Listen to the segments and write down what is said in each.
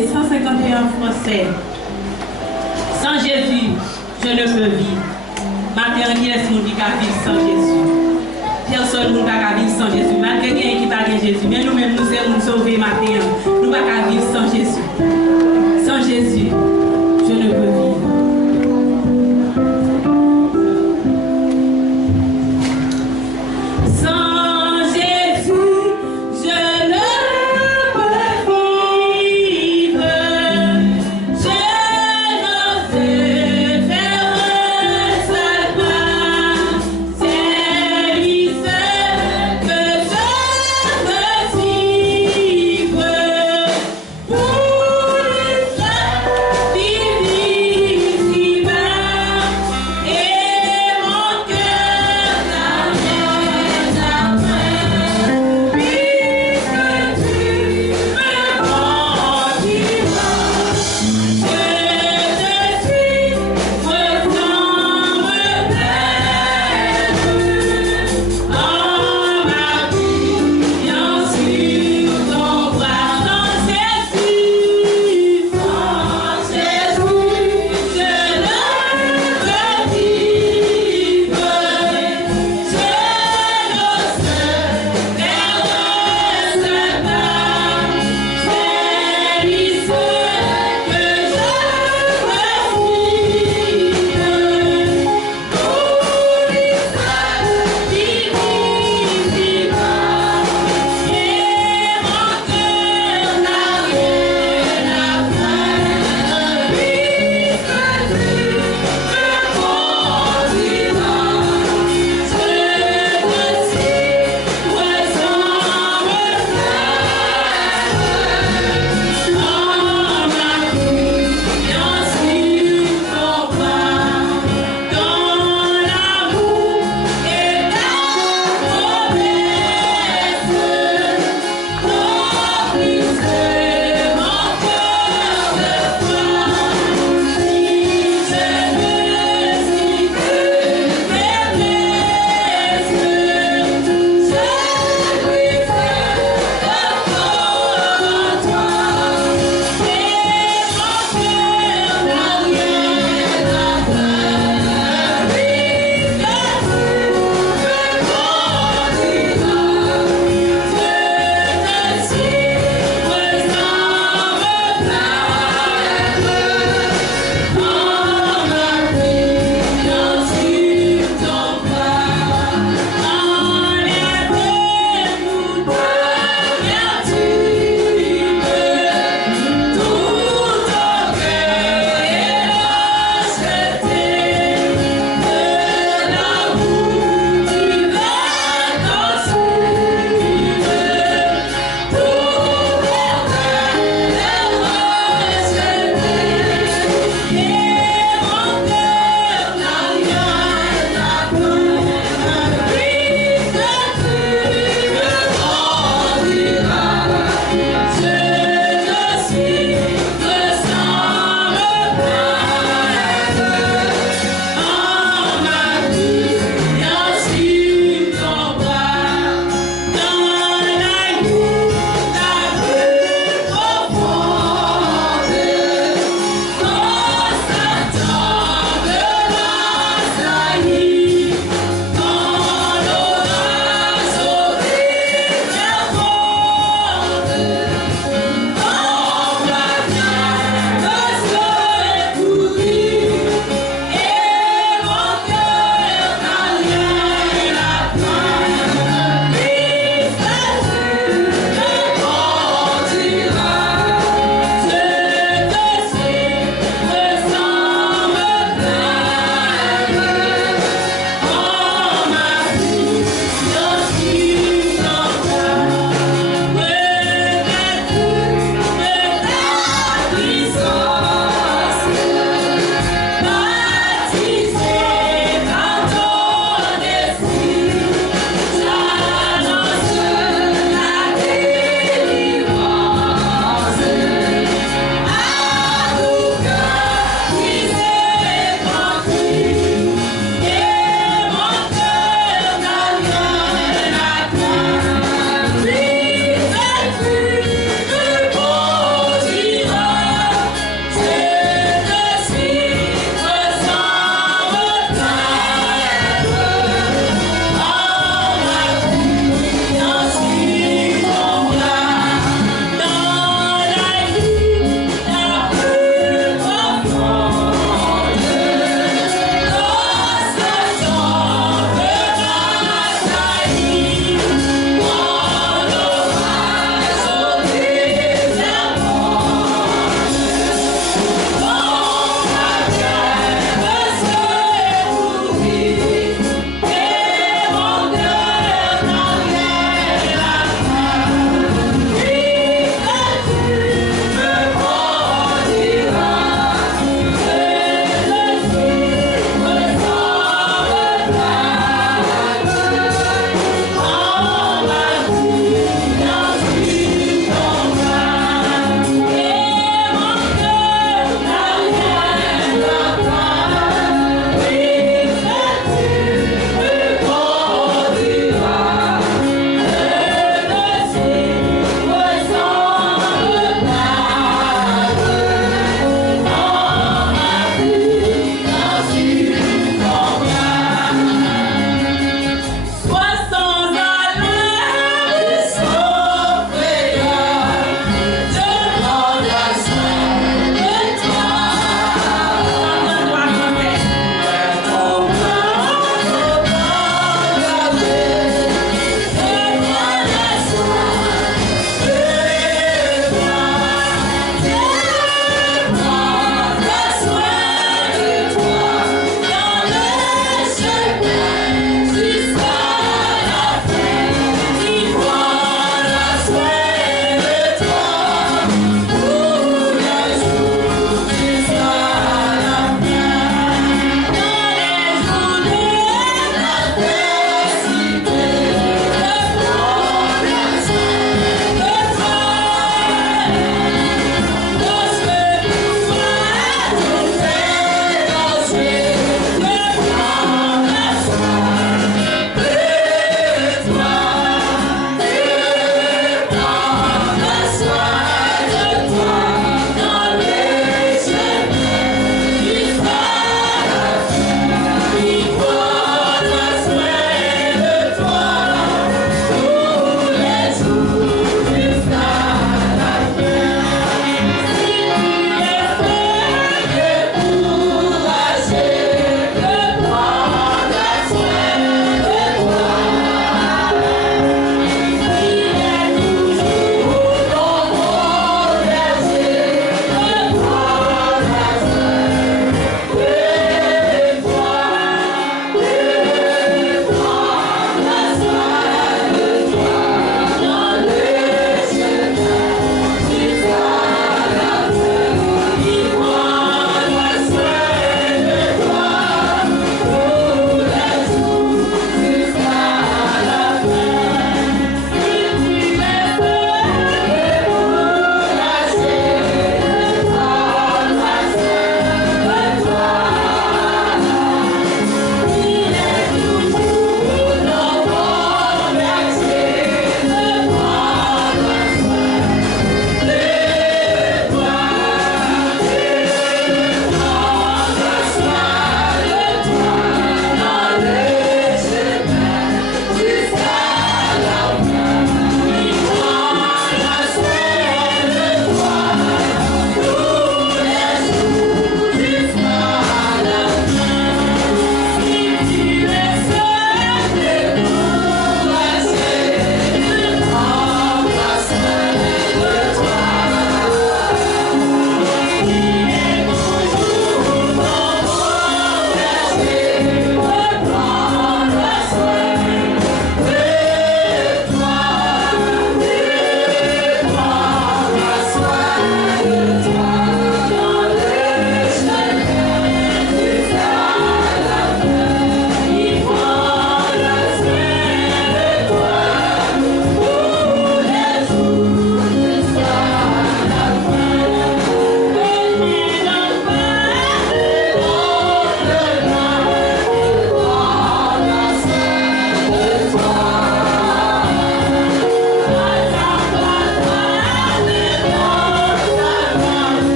151 français. Sans Jésus, je ne peux vivre. Matin, qui est-ce qui va vivre sans Jésus? Personne ne va vivre sans Jésus. Malgré quelqu'un qui va Jésus, mais nous-mêmes, nous sommes sauvés matin. Nous ne pouvons pas vivre sans Jésus. Sans Jésus, je ne peux vivre. Woo!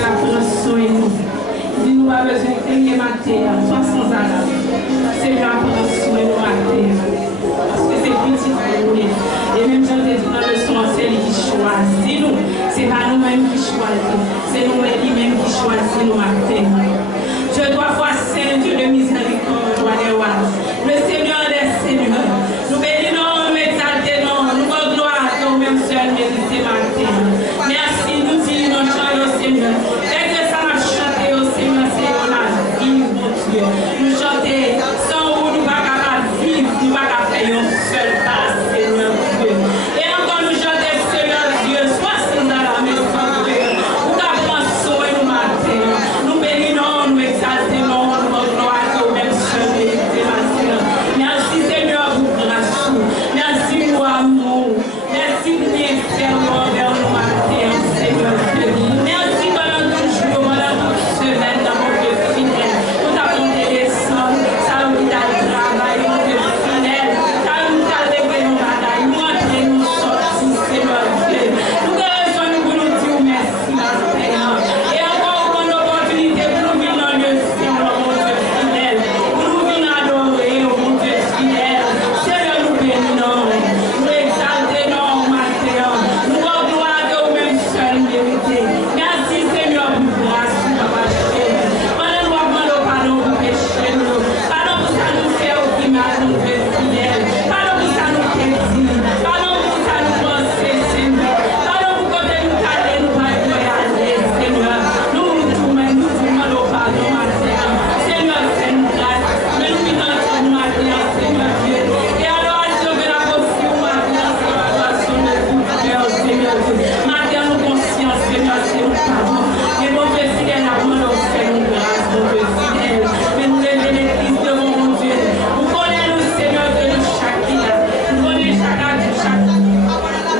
va prendre soin de nous. Il nous a besoin de crier ma terre, soit sans arrêt. Seigneur, prendre soin de ma terre. Parce que c'est petit pour nous. Et même Jean te dit dans le son, c'est lui qui choisit nous. C'est pas nous-mêmes qui choisissons. C'est nous-mêmes qui choisissons ma terre. Je dois voir Saint Dieu de miséricorde, roi des rois. Le Seigneur des seigneurs. Nous bénissons, nous exaltons, nous rendons gloire à toi, même seul mérité ma terre. Merci, nous disons, nous chantons au Seigneur. Et que ça m'a chanté au Seigneur, c'est la vie, mon Dieu. Nous chantons sans vous, nous ne pouvons pas vivre, nous ne pouvons pas faire un seul pas, Seigneur Dieu. Et encore nous chantons, Seigneur Dieu, sois sans la maison, Dieu. Nous avons soin nous matin. Nous bénissons, nous exaltons, nous rendons gloire à toi, même seul mérité ma terre. Merci, Seigneur, pour grâce. Merci pour amour. Merci pour les faire envers nous matin, Seigneur Dieu. Merci pendant tout le jour, pendant toute semaine, dans votre fidèle. Nous avons des descentes, ça nous a travaillé, notre fidèle. Ça nous a levé nos batailles. Nous entrons, nous sortons, Seigneur Dieu. Nous guérissons, nous pour nous dire merci, Seigneur. Et encore une opportunité pour nous venir dans le ciel, mon Dieu fidèle. Pour nous venir adorer, mon Dieu fidèle. Seigneur, nous bénissons, nous exaltons, matin. Nous rendons gloire à vous-même seul mérité. Merci, Seigneur, pour grâce, papa chéri. Pendant nous demandons pardon pour péché, pardon pour ça nous fait au primaire, nous fait fidèle. Pardon pour ça nous pétit. Pardon pour ça nous penser, Seigneur. Pardon pour côté nous caler, nous pas aller, Seigneur. Nous demandons pardon, matin. Seigneur, fais-nous grâce. Mais nous venons nous matin, Seigneur Dieu. Et alors, Dieu, que la confiance, matin, c'est la façon de tout cœur, Seigneur Dieu. Matin, nous conscience, Seigneur, c'est nous pardon. Et mon Dieu fidèle, nous fais-nous grâce, mon Dieu fidèle. Mais nous levons l'église devant mon Dieu. Vous connaissez nous, Seigneur, de nous chaque là. Vous connaissez chaque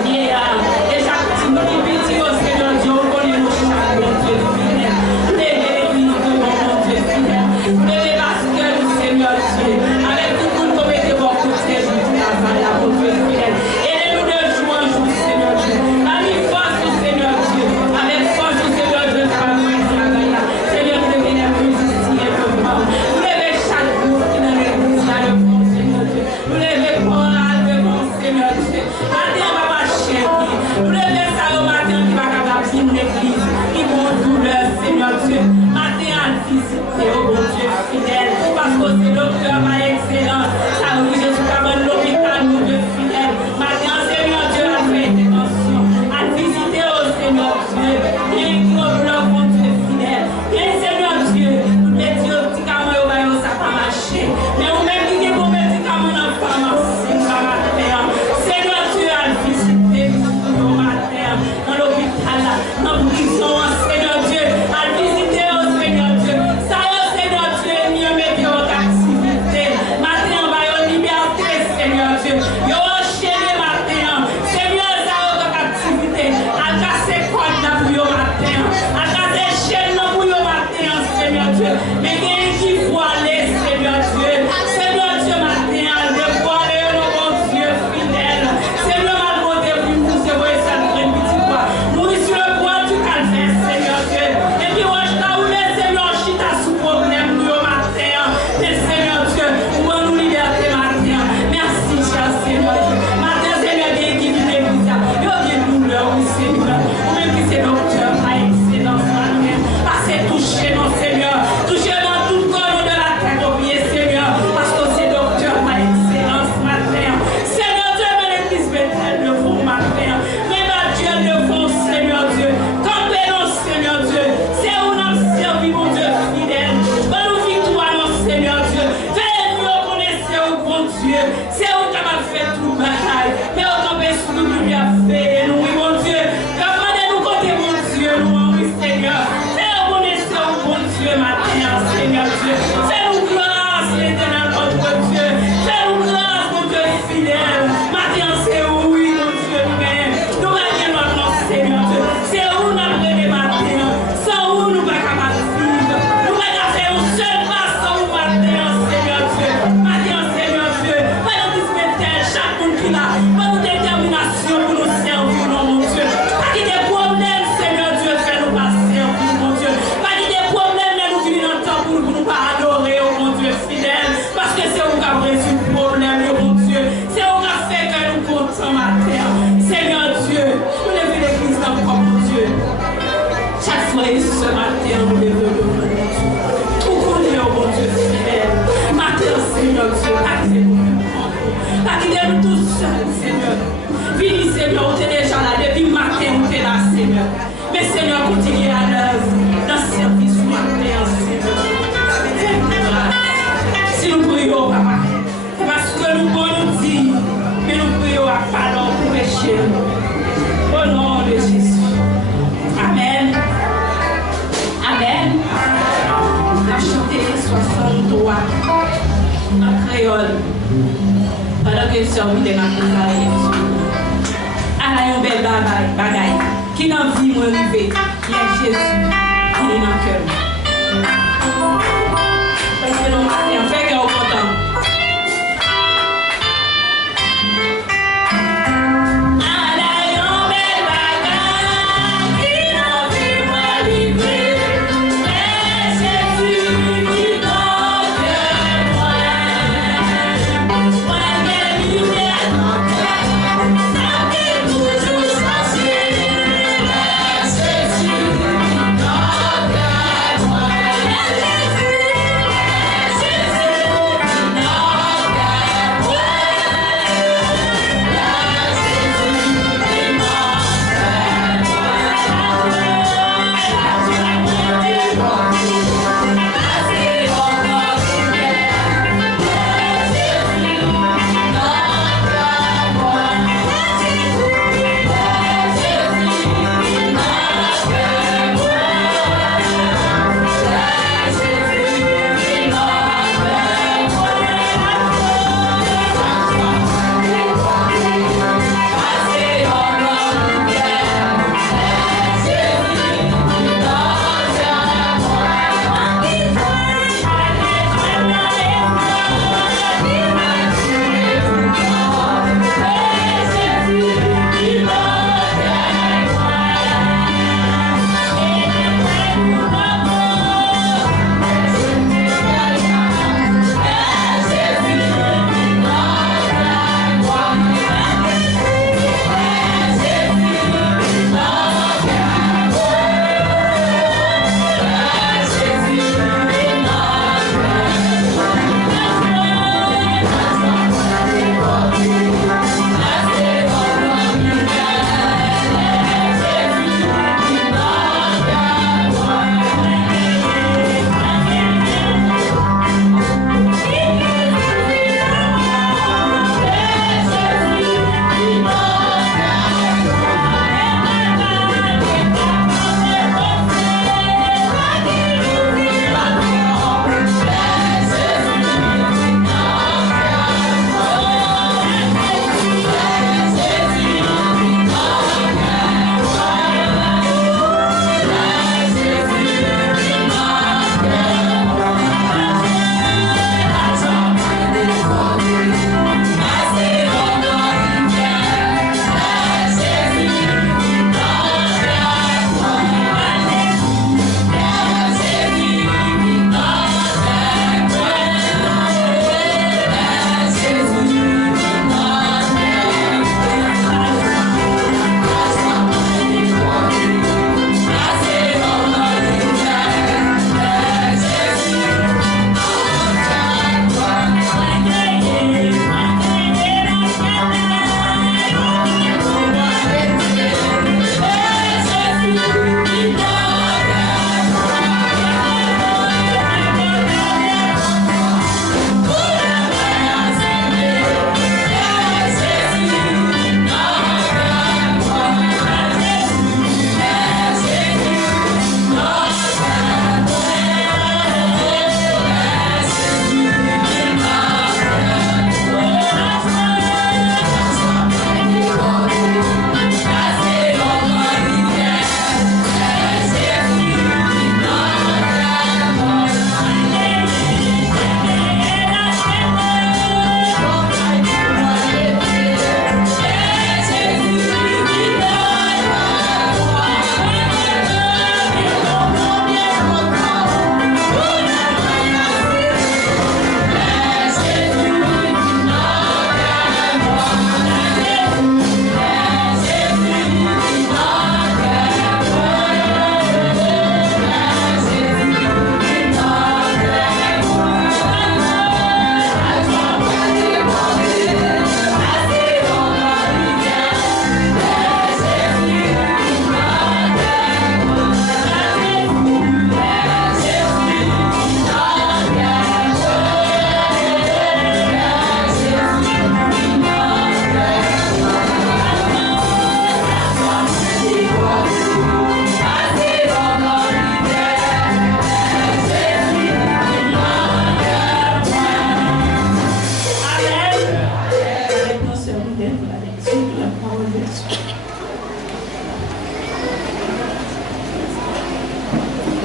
vieillard. Et chaque petit petit, oh Seigneur Dieu, vous connaissez nous chaque, mon Dieu fidèle. Vous levez l'église devant mon Dieu fidèle. Vous levez parce que nous, Seigneur Dieu, avec tout le monde, vous mettez vos côtés, je vous travaille là, mon Dieu fidèle. Aidez-nous de jour en jour, Seigneur Dieu. Avec force, Seigneur Dieu. Avec force, Seigneur Dieu, travaille là. Seigneur, vous levez les musiciens devant. Vous levez chaque groupe qui est dans l'église là devant, Seigneur Dieu. Vous levez chorale devant, Seigneur Dieu. Matin, papa chéri. Vous levez ça au matin qui va capable de l'église. Qui vont douleur, Seigneur Dieu. Matin, à visiter, oh mon Dieu fidèle. Parce que c'est docteur par excellence. Ça vous dit, je suis capable de l'hôpital, mon Dieu fidèle. Matin, Seigneur Dieu, à faire intervention. À visiter, oh Seigneur Dieu. Et nos blocs, mon Dieu fidèle. Et Seigneur Dieu, nous mettons petit caméra, ça va marcher. Mais on met des bons médicaments dans la pharmacie, dans la terre. Seigneur Dieu, à visiter, au matin, dans l'hôpital, dans la prison, Seigneur Dieu, à visiter, oh Seigneur Dieu. Ça, oh Seigneur Dieu, mieux mettre en activité. Matin, on va en liberté, Seigneur Dieu. Yo, enchaîné matin. Seigneur, ça, oh, activité. À casser code là pour yo matin. À casser chaîne là pour yo matin, Seigneur Dieu. Mais qui voit aller, Seigneur Dieu. Seigneur Dieu, matin, de voir aller, mon Dieu fidèle. Seigneur, ma bonté, pour nous, c'est vrai, ça nous fait petit quoi. Nous, sur le bois du calvaire, Seigneur Dieu. Et puis, on chita ou les Seigneur, chita sous problème, nous, au matin. Et Seigneur Dieu, pour nous liberté, matin. Merci, cher Seigneur Dieu. Matin, Seigneur, bien qui vit l'église, yo bien douleur, oui, Seigneur. Ou même qui c'est docteur, par excellence, matin. Passez toucher, mon Seigneur. Touchez dans tout corps de la tête au pied, Seigneur. Parce que c'est docteur, par excellence, matin. Seigneur Dieu, mais l'église Bethel de vous, matin. Mais ma Dieu de vous, Seigneur Dieu. Campez-nous, Seigneur Dieu. C'est où nous servi, mon Dieu fidèle. Bonne victoire, mon Seigneur Dieu. Faites-nous reconnaître, bon Dieu. C'est où tu m'as fait tout bataille. Mais au campé sous nous, tu as fait. Nous, oui, mon Dieu. Demandez-nous côté, mon Dieu. Nous, oui, Seigneur. Faites reconnaître, bon Dieu, matin, Seigneur Dieu. Fais-nous grâce, l'éternel, notre Dieu. Fais-nous grâce, mon Dieu fidèle. Matin, c'est où, oui, mon Dieu, nous-mêmes. Nous gagnons notre nom, Seigneur Dieu. C'est où nous avons les matins. Sans où nous ne pouvons pas vivre. Nous ne pouvons pas faire un seul pas sans vous, matin, Seigneur Dieu. Matin, Seigneur Dieu. Pas de dismettre chaque monde qui l'a. Pas de détermination pour nous servir, non, mon Dieu. Pas qu'il y ait des problèmes, Seigneur Dieu, fais-nous passer, mon bénir. Au nom de Jésus. Amen. Amen. On a chanté 63 en créole. Pendant que le sœur Mylène a préparé. Alors, une belle bagaille. Qui n'a vie moi arrivé? Il y a Jésus qui est dans le cœur. Parce que nous, on fait qu'on est content. Jésus,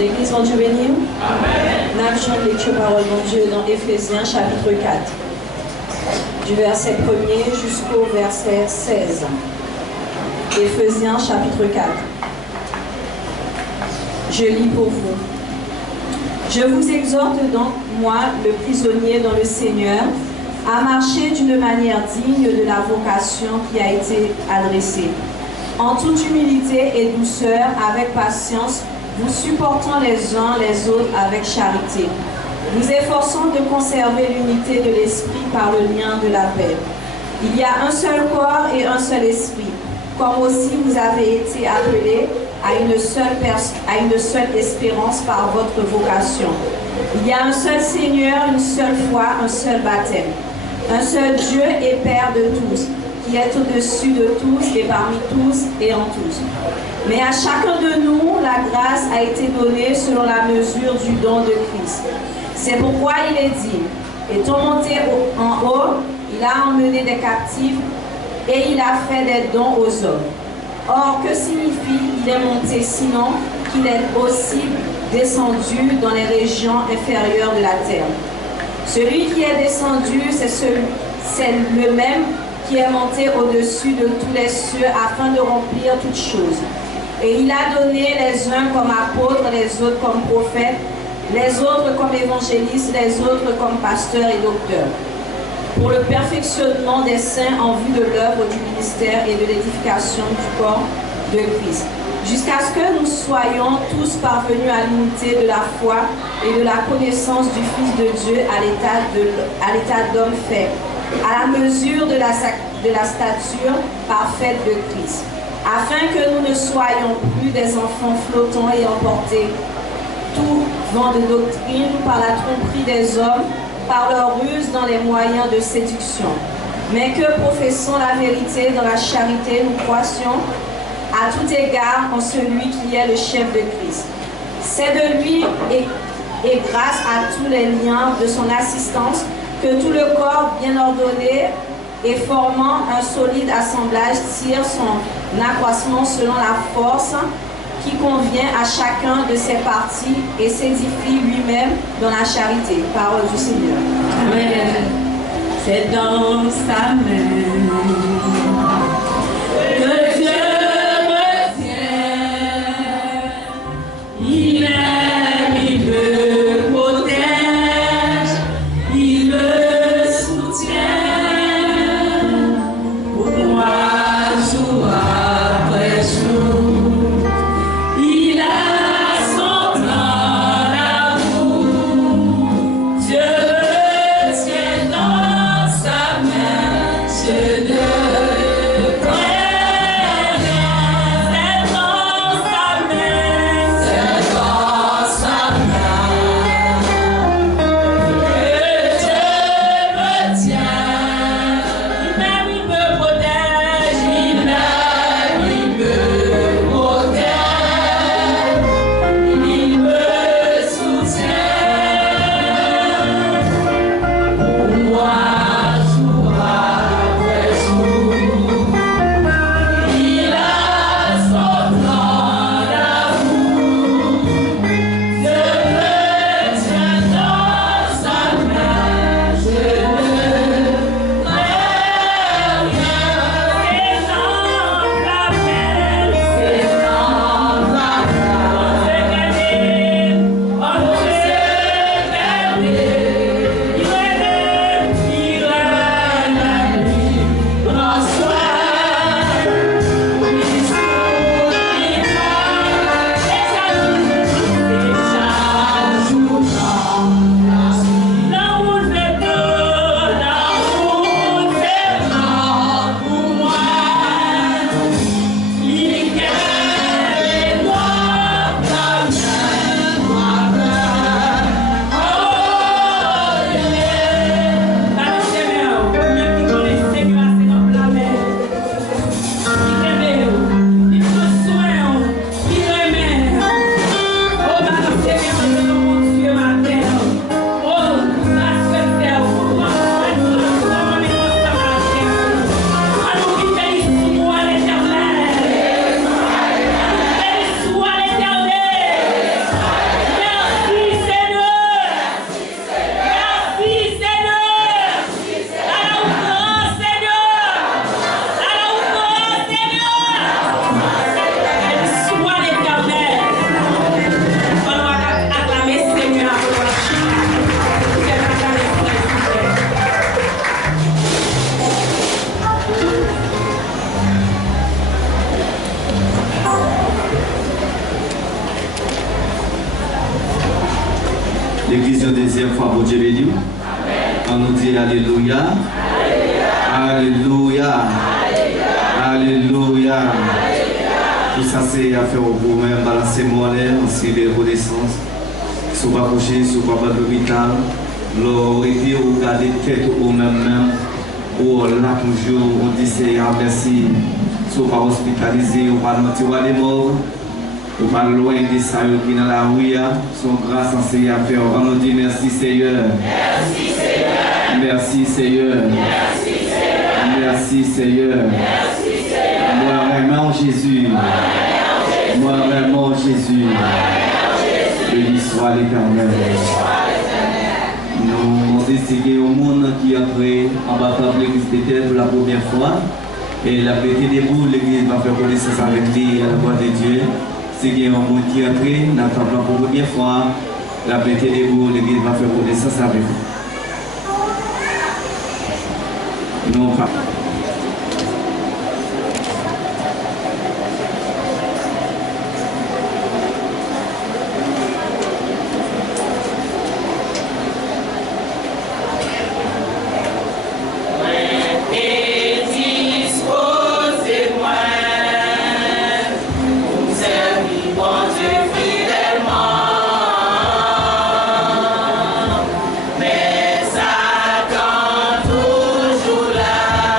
L'Église va Dieu bénir. Amen. Nous lecture parole de Dieu dans Éphésiens chapitre 4, du verset 1er jusqu'au verset 16. Éphésiens chapitre 4. Je lis pour vous. Je vous exhorte donc, moi, le prisonnier dans le Seigneur, à marcher d'une manière digne de la vocation qui a été adressée, en toute humilité et douceur, avec patience, vous supportant les uns les autres avec charité, vous efforçant de conserver l'unité de l'esprit par le lien de la paix. Il y a un seul corps et un seul esprit, comme aussi vous avez été appelés à une seule espérance par votre vocation. Il y a un seul Seigneur, une seule foi, un seul baptême, un seul Dieu et Père de tous, qui est au-dessus de tous et parmi tous et en tous. Mais à chacun de nous, la grâce a été donnée selon la mesure du don de Christ. C'est pourquoi il est dit, étant monté en haut, il a emmené des captifs et il a fait des dons aux hommes. Or, que signifie il est monté sinon qu'il est aussi descendu dans les régions inférieures de la terre? Celui qui est descendu, c'est le même qui est monté au-dessus de tous les cieux afin de remplir toutes choses. Et il a donné les uns comme apôtres, les autres comme prophètes, les autres comme évangélistes, les autres comme pasteurs et docteurs, pour le perfectionnement des saints en vue de l'œuvre du ministère et de l'édification du corps de Christ, jusqu'à ce que nous soyons tous parvenus à l'unité de la foi et de la connaissance du Fils de Dieu à l'état d'homme fait, à la mesure de la stature parfaite de Christ, afin que nous ne soyons plus des enfants flottants et emportés tout vent de doctrine par la tromperie des hommes, par leur ruse dans les moyens de séduction, mais que professons la vérité dans la charité, nous croissions à tout égard en celui qui est le chef de Christ. C'est de lui et grâce à tous les liens de son assistance que tout le corps bien ordonné et formant un solide assemblage tire son accroissement selon la force qui convient à chacun de ses parties et s'édifie lui-même dans la charité. Parole du Seigneur. Amen. C'est dans sa main que Dieu me tient. Il aime, il me protège, il me soutient. Pour moi, jour après jour. Je disons deuxième fois, bon Dieu béni. On nous dit Alléluia. Alléluia. Alléluia. Tout ça, c'est à faire au vous-même, balancer mon l'air, aussi de reconnaissance. Si vous ne pas coucher, si vous ne pas de l'hôpital, l'autorité, vous gardez tête au même. Ou là, toujours, on dit c'est merci. Si vous ne pas hospitalisé, vous ne pas dans les morts. Ou pas loin de ça qui dans la rue, son grâce en Seigneur à faire. On nous dit merci Seigneur. Merci Seigneur. Merci Seigneur. Merci Seigneur. Merci Seigneur. Merci Seigneur. Moi vraiment Jésus. Moi vraiment Jésus. Béni soit l'Éternel. Nous décidons au monde qui a entré en baptême de l'église Bethel pour la première fois. Et la pété debout, l'église va faire connaissance avec lui à la voix de Dieu. Si il y a un monde qui est entré, n'attend pas pour la première fois, la pété debout, l'église va faire connaissance avec vous. Non pas. Mais ça quand toujours là.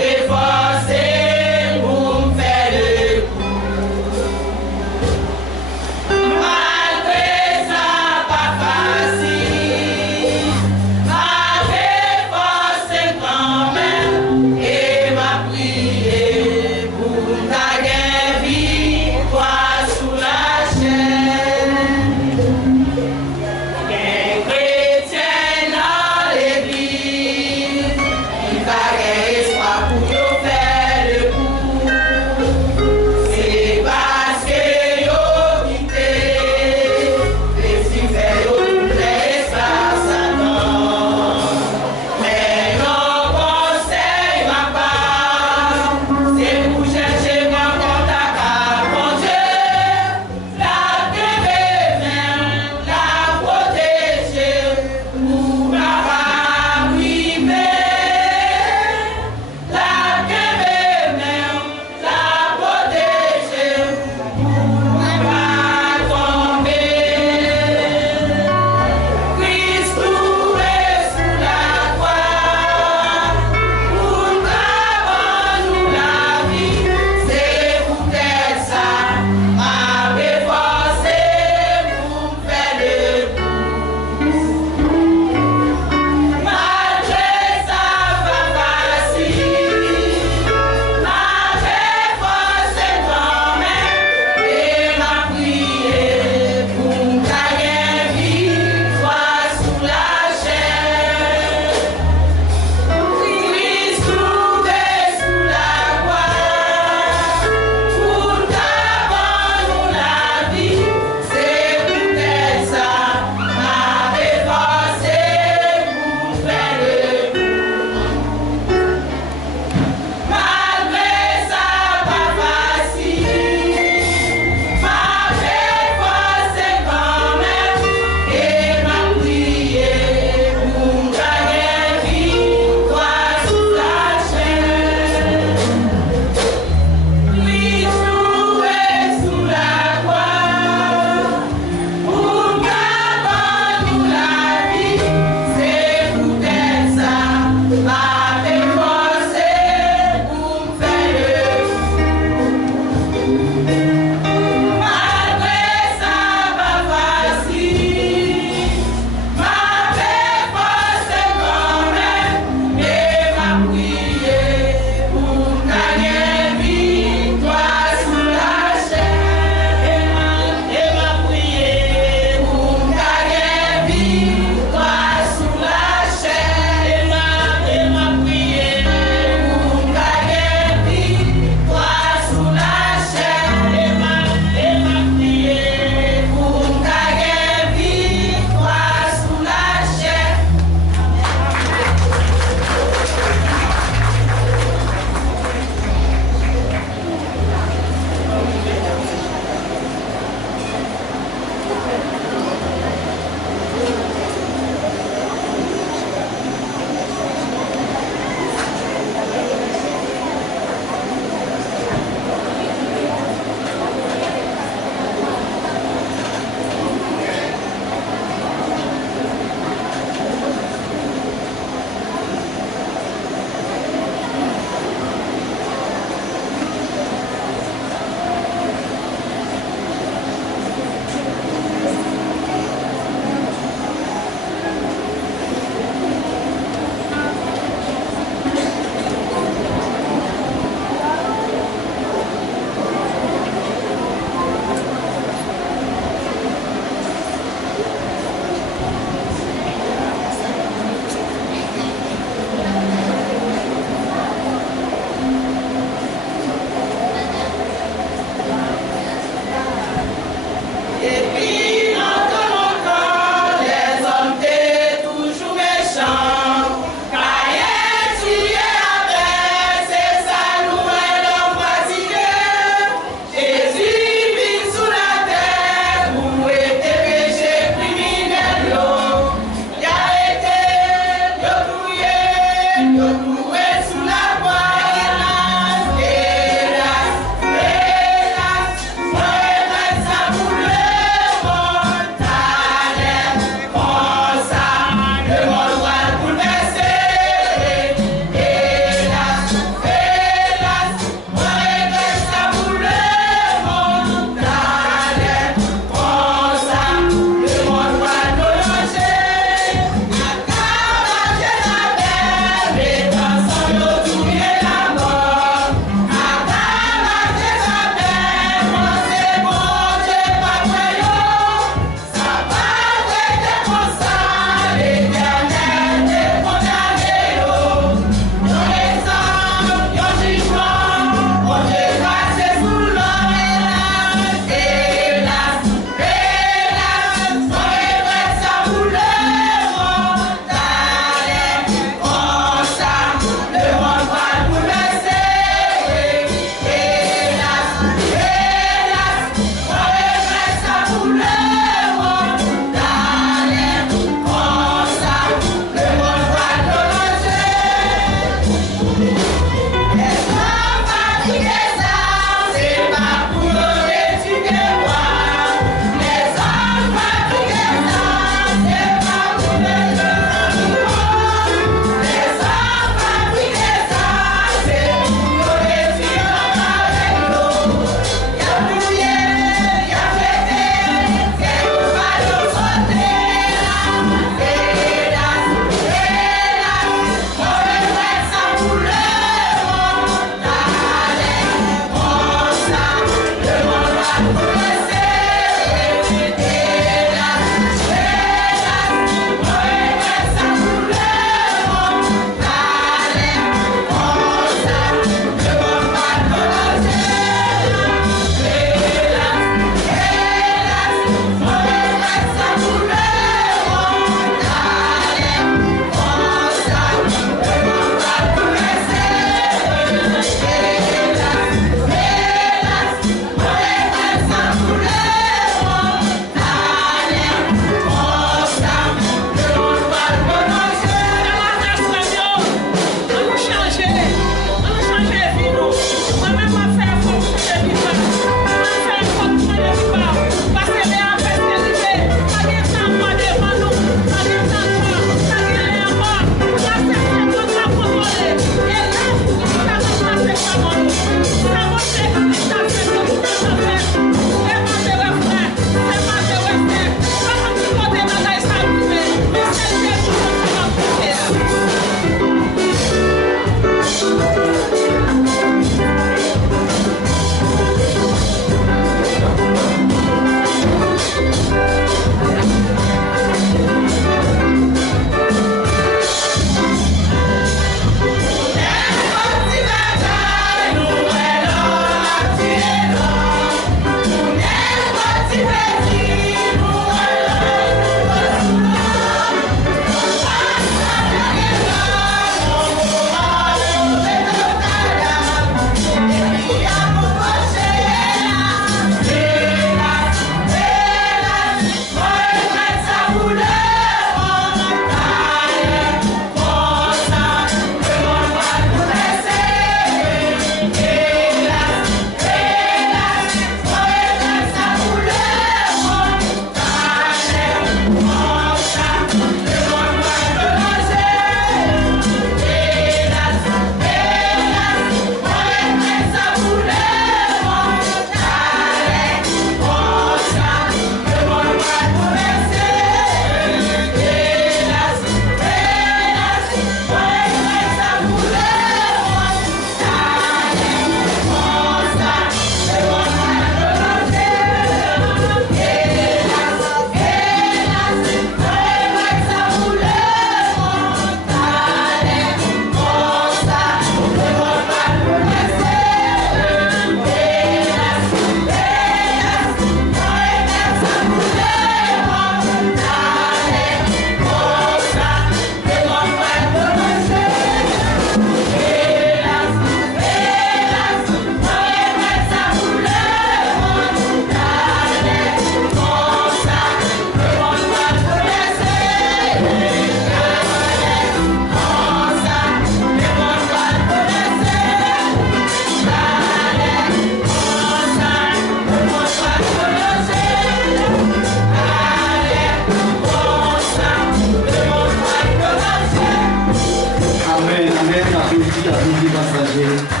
vie passager.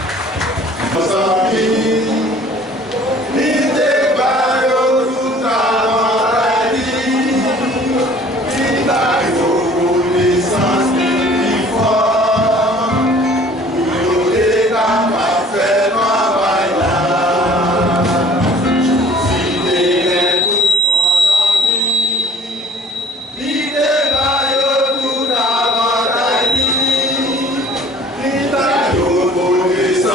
This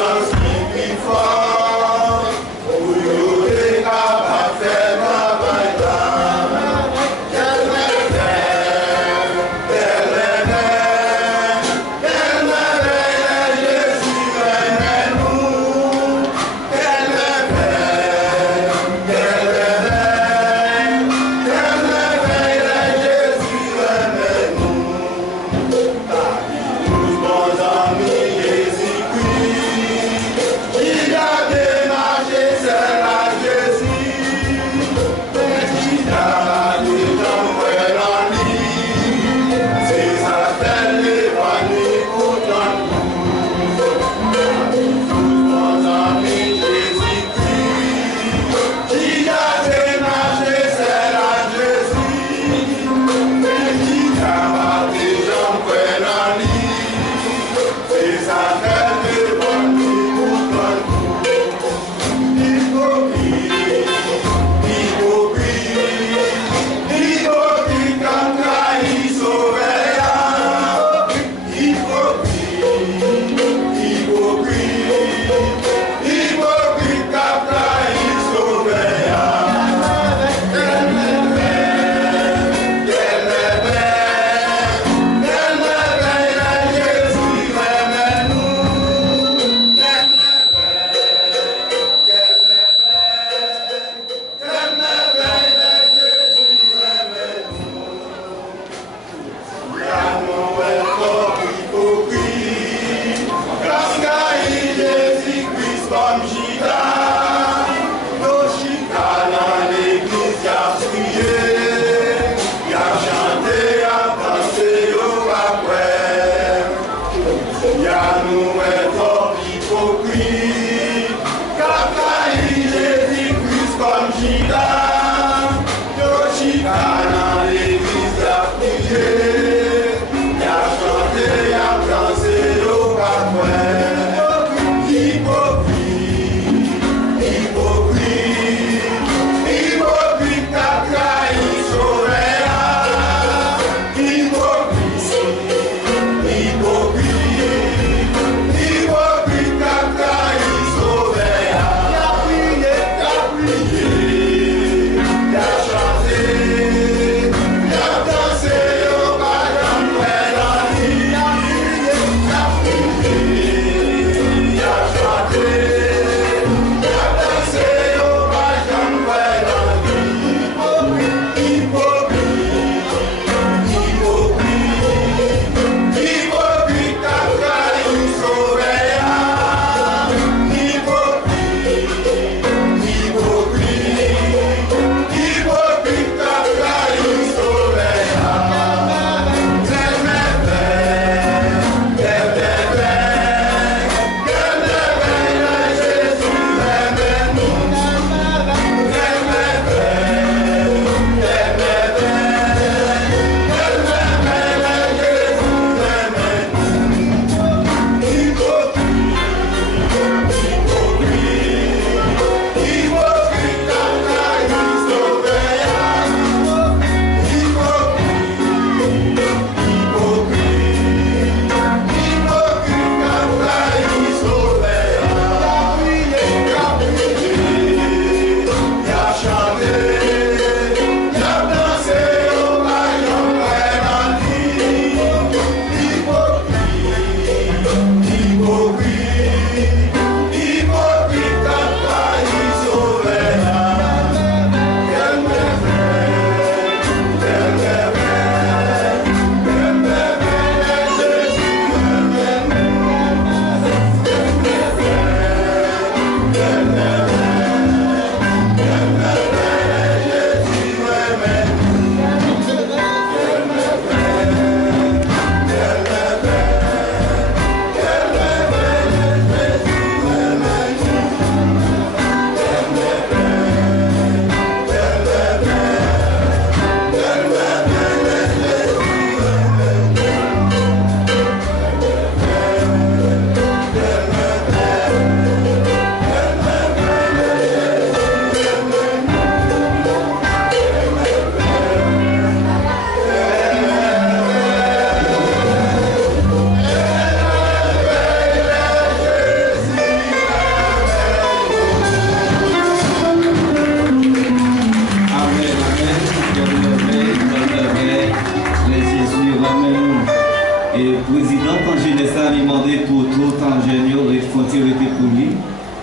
tirer pour lui.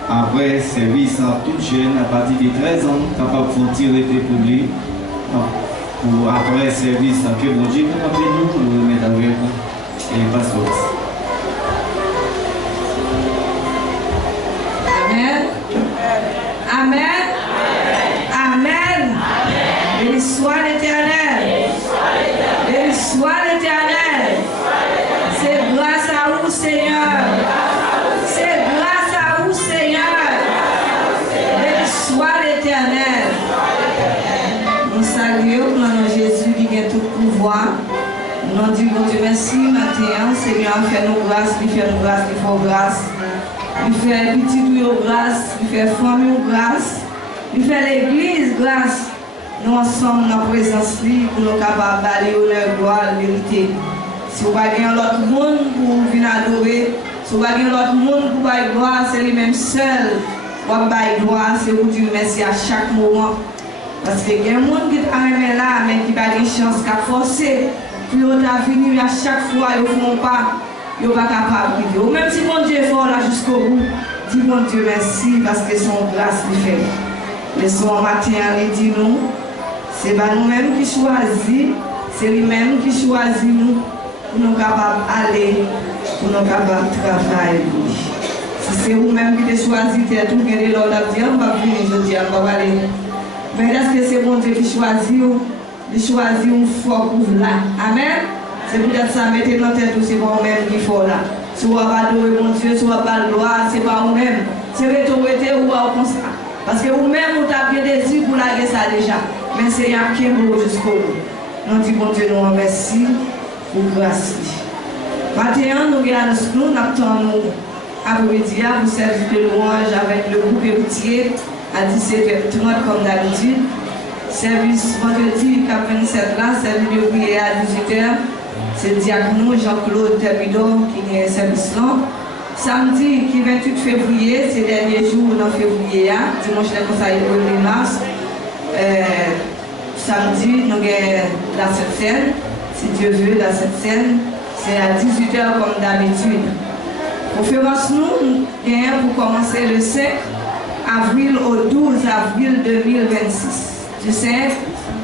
Après service, toute jeune à partir de 13 ans, capable de tirer pour lui. Pour après service, que bon Dieu capable de nous mettre avec et pasteur. Amen. Amen. Amen. Béni soit l'Éternel. Béni soit l'Éternel. C'est grâce à vous, Seigneur. C'est grâce à vous, Seigneur. Béni soit l'Éternel. Nous saluons dans Jésus qui a tout pouvoir. Nous disons Dieu merci matin. Seigneur, fais-nous grâce, il fait nous grâce, il faut grâce. Il fait petit tout grâce, il fait famille grâce, il fait l'église grâce. Nous ensemble dans la présence pour nous capables d'aller honneur, gloire, vérité. Si vous n'avez pas l'autre monde pour venir adorer, si vous n'avez pas l'autre monde pour faire gloire, c'est lui-même seul pour faire gloire. C'est vous dire merci à chaque moment. Parce qu'il y a des gens qui sont là, mais qui n'ont pas de chance, qui ont forcé. Puis ils ont venir à chaque fois, ils ne font pas. Ils ne sont pas capables de vivre. Même si mon Dieu est fort là jusqu'au bout, dis mon Dieu merci parce que son grâce lui fait. Le soir matin, il dit nous, c'est pas nous-mêmes qui choisissons, c'est lui-même qui choisit nous pour nous capables d'aller, pour nous capables de travailler. Si c'est vous-même qui avez choisi, c'est tout que l'autre a dit, on va venir, je dis, on va aller. Mais est-ce que c'est mon Dieu qui choisit, il choisit une foi pour vous là. Amen. C'est peut-être ça, mettez dans la tête, c'est pas vous-même qui faut là. Si vous n'avez pas adoré mon Dieu, si vous n'avez pas de gloire, c'est pas vous-même. C'est retourner ou comme ça. Parce que vous-même, vous avez bien désir pour la guerre ça déjà. Mais c'est rien qui est beau jusqu'au bout. Nous disons, mon Dieu, nous remercie pour grâce. Maintenant, nous attendons après-midi pour servir de louange avec le groupe héritier à 17h30 comme d'habitude. Service vendredi 27 là, service de prière à 18h. C'est le diacre Jean-Claude Termidor qui est service là. Samedi qui 28 février, c'est le dernier jour dans février, dimanche le conseil de mars. Samedi, nous avons la Sainte-Seine, si Dieu veut, la Sainte-Seine, c'est à 18h comme d'habitude. Conférence nous avons pour commencer le 5 avril au 12 avril 2026. Du 5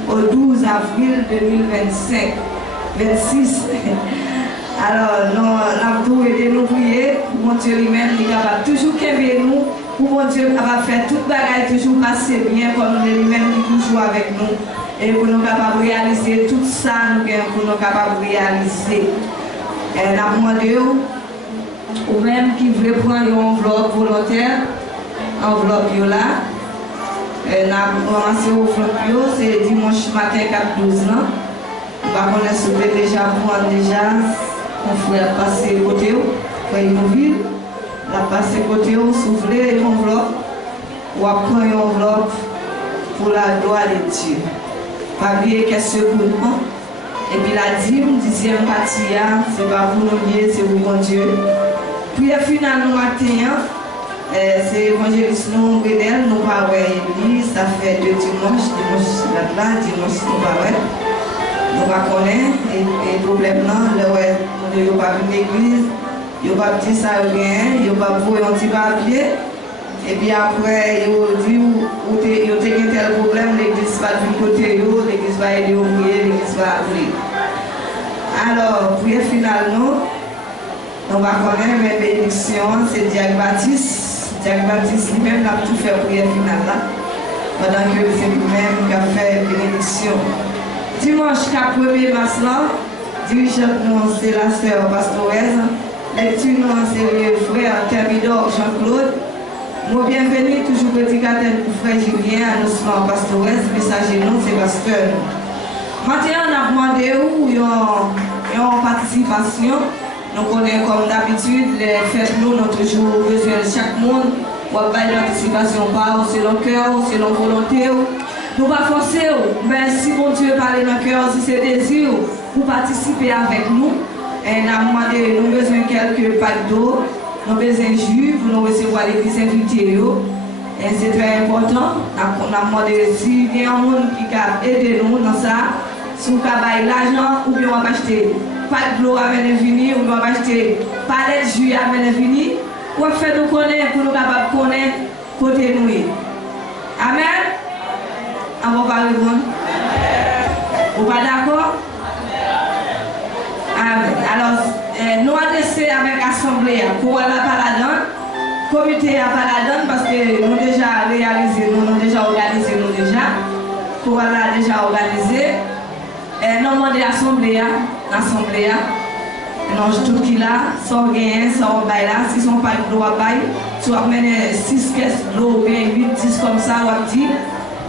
au 12 avril 2025. 26. Alors, nous avons aidé nous prier pour mon Dieu lui-même, il va toujours qu'aimer nous, pour mon Dieu va faire toute bagaille toujours passer bien, comme lui-même qui toujours avec nous, et pour nous capables de réaliser tout ça, pour nous capables de réaliser. Et nous avons demandé ou même qui veut prendre une enveloppe volontaire, enveloppe là, et nous avons commencé au front, c'est dimanche matin 4-12 ans. Nous avons déjà prendre déjà. On fait passer côté où, quand il nous vide, la passer côté où, souffler une enveloppe, ou prendre une enveloppe pour la gloire de Dieu. Pas oublier qu'est-ce que pour nous. Et puis la dîme, 10e partie, c'est pas pour nous lier, c'est pour mon Dieu. Puis au final, nous matin, c'est évangéliste nous, Bédel, nous pas l'église, ça fait 2 dimanches, là, dimanche, nous pas nous ne connaissons pas et problème là, il n'y a pas de l'église, il n'y a pas de ça, il n'y a pas de un petit papier. Et puis après, il dit il y a tel problème, l'église va du côté, l'église va aider au prier, l'église va prier. Alors, prière finale, on va connaître mes bénédictions, c'est Diac Baptiste. Diac Baptiste lui-même a tout fait prière finale là, pendant que c'est lui-même qui a fait bénédiction. Dimanche 4 mars, dirigeante nous c'est la sœur Pastoraise, lecture nous c'est le frère Termidor Jean-Claude. Mon bienvenue, toujours prédicateur pour frère Julien, annoncement Pastoraise, messager nous c'est pasteur. Maintenant on a demandé où il y a une participation. Nous connaissons comme d'habitude les fêtes nous avons toujours besoin de chaque monde pour avoir une participation par selon cœur, selon volonté. Nous ne pas forcer, mais si mon Dieu parle dans le cœur, si c'est désir pour participer avec nous, et nous avons demandé, nous avons besoin de quelques packs d'eau, nous avons besoin de jus pour nous recevoir l'église invitée. Et c'est très important. Nous avons demandé s'il y a un monde qui a aidé nous dans ça, si vous avez l'argent, ou bien on va acheter pas de l'eau à venir, ou bien on va acheter pas de jus à venir, pour faire nous connaître, pour nous capables de connaître côté nous. Amen. On va pas répondre. Vous pas d'accord? Amen. Alors, nous adresser avec l'Assemblée pour la paradon, comité à paradon, parce que nous déjà réalisé, nous déjà organisé, pour la déjà organisé. Nous demandons l'Assemblée, non, tout qui là, sans gagner, sans bail là, si son pas de droit bail, soit mener 6 caisses d'eau, bien 8, 10 comme ça, on dit.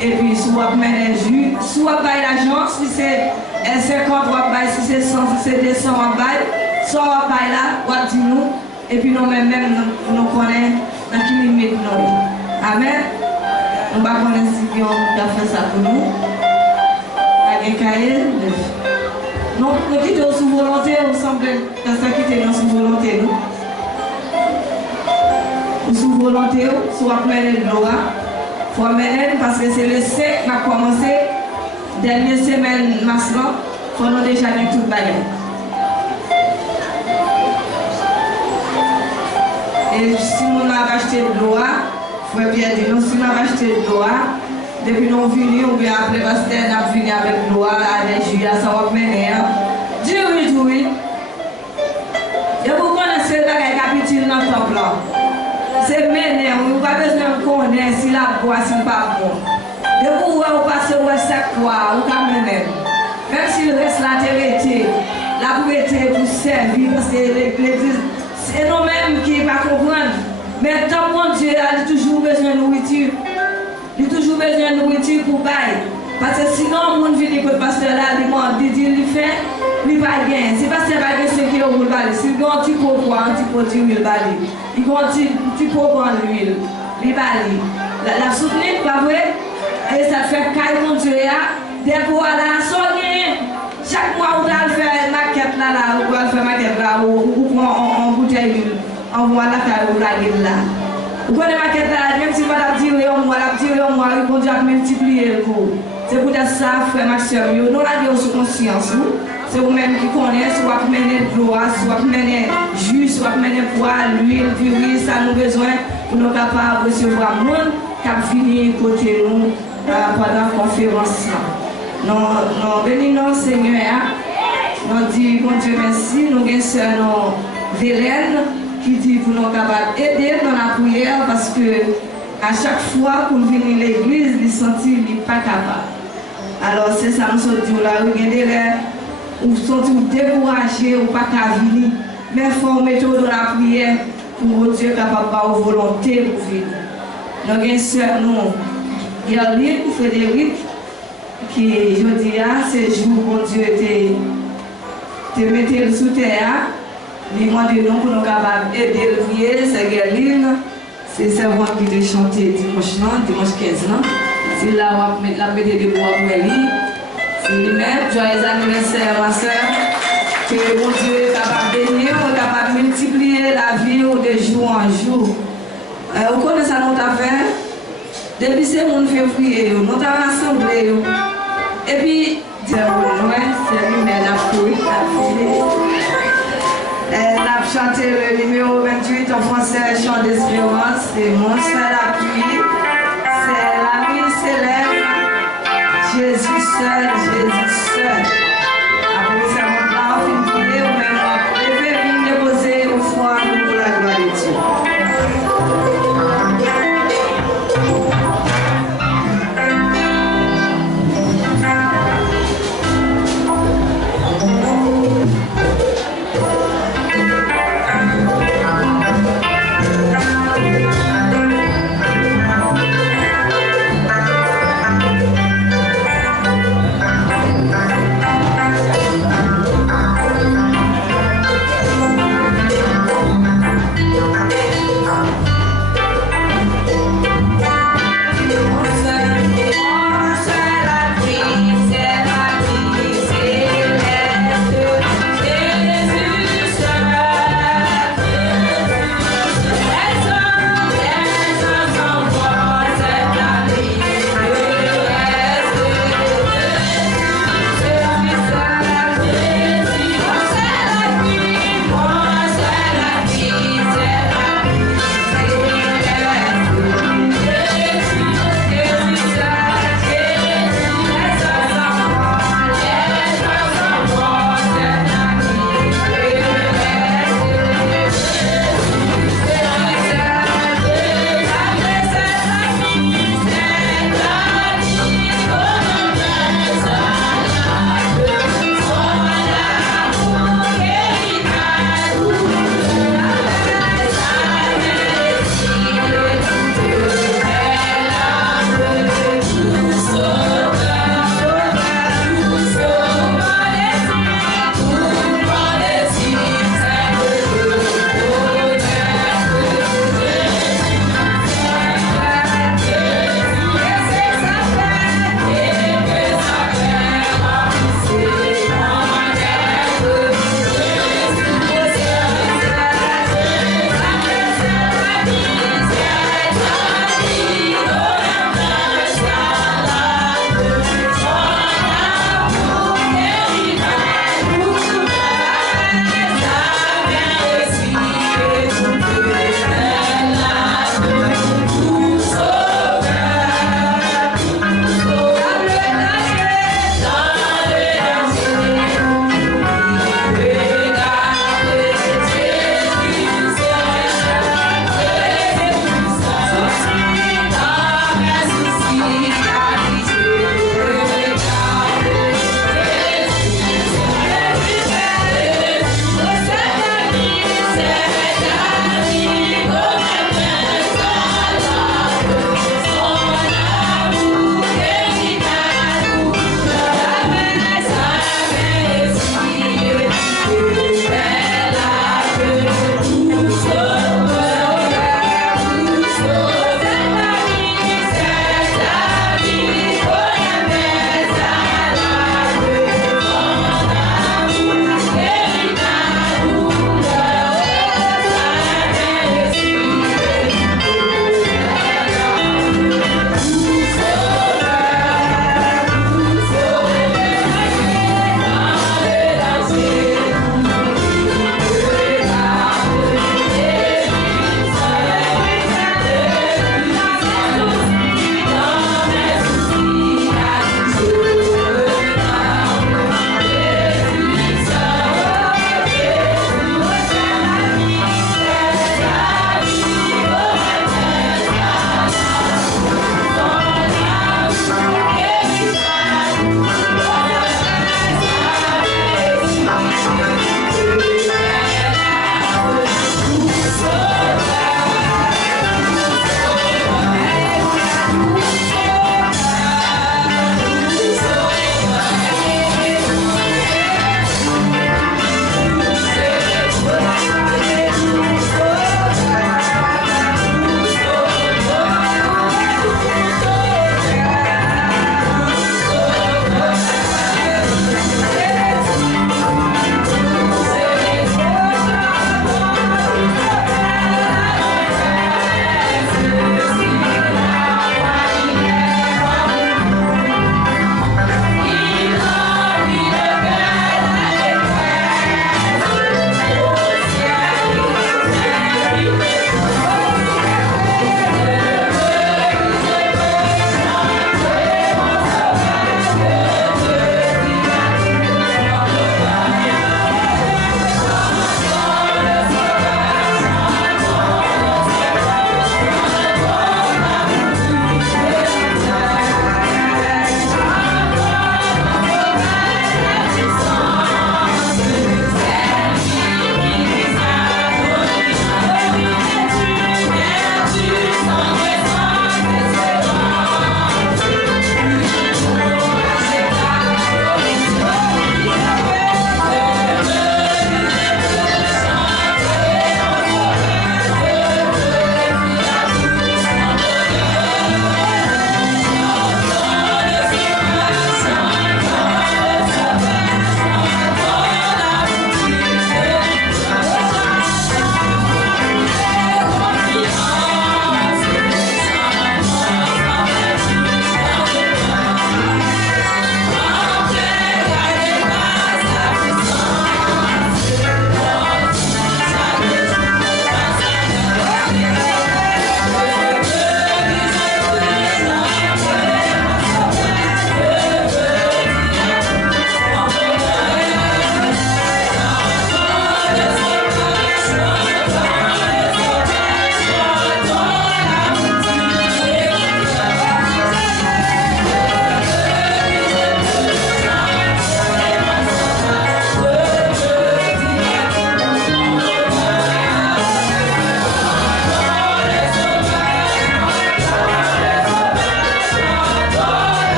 Et puis, soit mener jus, soit bail l'argent, si c'est 50 on bail, si c'est 100, si c'est 200 on bail, soit on bail là, on dit nous, et puis nous-mêmes, nous connaissons dans qui limite nous. Amen. Nous ne connaissons pas si on a fait ça pour nous. Avec un cahier, nous quittons sous volonté, on semble que ça quitte nous sous volonté. Nous sous volonté, soit mener de l'eau. Il faut mener parce que c'est le sec qui a commencé. Dernière semaine, maintenant, il faut nous déjà mettre tout le bagage. Et si on a acheté de l'eau, il faut bien dire, si on a acheté de l'eau, depuis nous venons, ou bien après, parce que nous avons venu avec l'eau, avec le jus, ça va mener. Dis oui. Et vous connaissez le capitule dans le temple là. C'est mener, vous n'avez pas besoin de connaître si la boîte, si pas bon. Et vous passez au sec quoi, vous pouvez mener. Même si le reste là, la pouvez pour servir, parce que l'église, c'est nous-mêmes qui ne pas comprendre. Mais tant que Dieu a toujours besoin de nourriture. Il a toujours besoin de nourriture pour bailler. Parce que sinon, on vient pour le pasteur là, il dit, il fait, il va gagner. Si le pasteur va gagner 5 euros pour le bailler, s'il a un petit pot quoi, un petit pot d'huile, il va aller. Il a un petit pot d'huile, il va aller. La soutenir, pas vrai? Et ça fait caille mon Dieu, des fois là, soigner. Chaque mois, on va faire une maquette là, on va faire une maquette là, ou prend en bouteille d'huile, on voit la caille ou la gueule là. Vous connaissez ma quête là, même si vous avez tiré un mois, ils vont déjà multiplier le cours. C'est pour ça, frère Maxime, nous l'avons sous conscience. C'est vous-même qui connaissez, soit vous menez de l'eau, soit vous menez jus, soit vous menez poil, l'huile, du riz, ça nous besoin pour nous capables de recevoir le monde qui a fini côté nous pendant la conférence. Nous bénissons Seigneur, nous disons, bon Dieu merci, nous avons Vélène qui dit pour nous capables d'aider dans la prière parce que à chaque fois qu'on vient à l'église, il sentit qu'il n'est pas capable. Alors c'est ça, nous sommes là, nous sommes découragés, ou pas qu'à venir. Mais il faut mettre dans la prière pour Dieu capable de volonté pour venir. Nous avons une soeur, nous, Gerline, Frédéric, qui, je dis, c'est jour où Dieu te mettait sous terre. Il m'a dit non pour nous capables d'aider le prier, c'est Gerline. C'est servant qui te chanter dimanche 15 ans. C'est là où on la mettre des bois pour elle. C'est lui-même, joyeux anniversaire ma soeur. Que mon Dieu est capable de bénir, capable de multiplier la vie de jour en jour. Vous connaissez ça notre affaire? Depuis ce monde fait prier, nous avons rassemblé. Et puis, c'est lui-même la prière. Elle a chanté le numéro 28 en français, chant d'espérance, c'est mon seul appui, c'est l'ami célèbre, Jésus seul, Jésus seul. Après ça, on va finir, on va lever, déposer au foie pour la gloire de Dieu.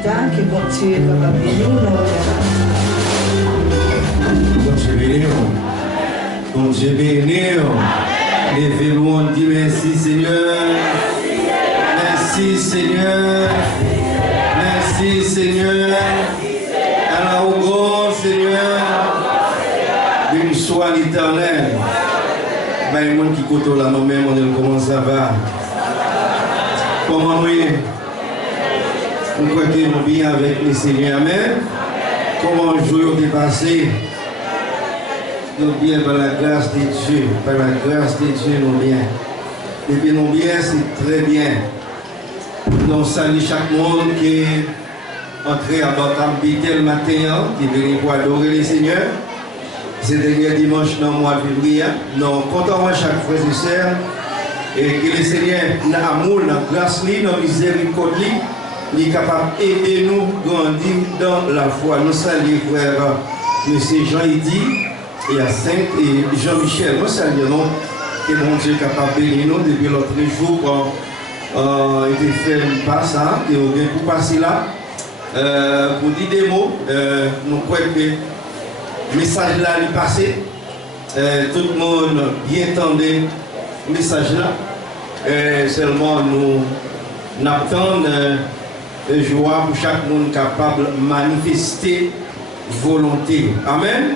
chita, que bon Dieu est capable de nous, Bon Dieu béni. Bon Dieu béni. Levez-nous, on dit merci Seigneur. Merci Seigneur. Merci Seigneur. Alors au grand Seigneur. Béni soit l'Éternel. Mais les gens qui côtoient là, nous-mêmes, on dit comment ça va. Comment nous est. Nous croyons que nous bien avec le Seigneur. Amen. Comment le jour est passé. Nous bien par la grâce de Dieu. Par la grâce de Dieu, nous bien. Et puis nous bien, c'est très bien. Nous saluons chaque monde qui est entré à notre habité le matin, qui est venu pour adorer le Seigneur. C'est le dernier dimanche dans le mois de février. Nous comptons à chaque frère et sœur. Et que le Seigneur, dans l'amour, dans la grâce, dans la miséricorde, il est capable d'aider nous à grandir dans la foi. Nous saluons frère M. Jean-Ydi et à Saint et Jean-Michel. Nous saluons que mon Dieu est capable de bénir nous depuis l'autre jour. Il était fait une passe, et on vient pour passer là. Pour dire des mots, nous croyons que le message là est passé. Tout le monde bien entendait le message là. Seulement nous attendons joie pour chaque monde capable de manifester volonté. Amen.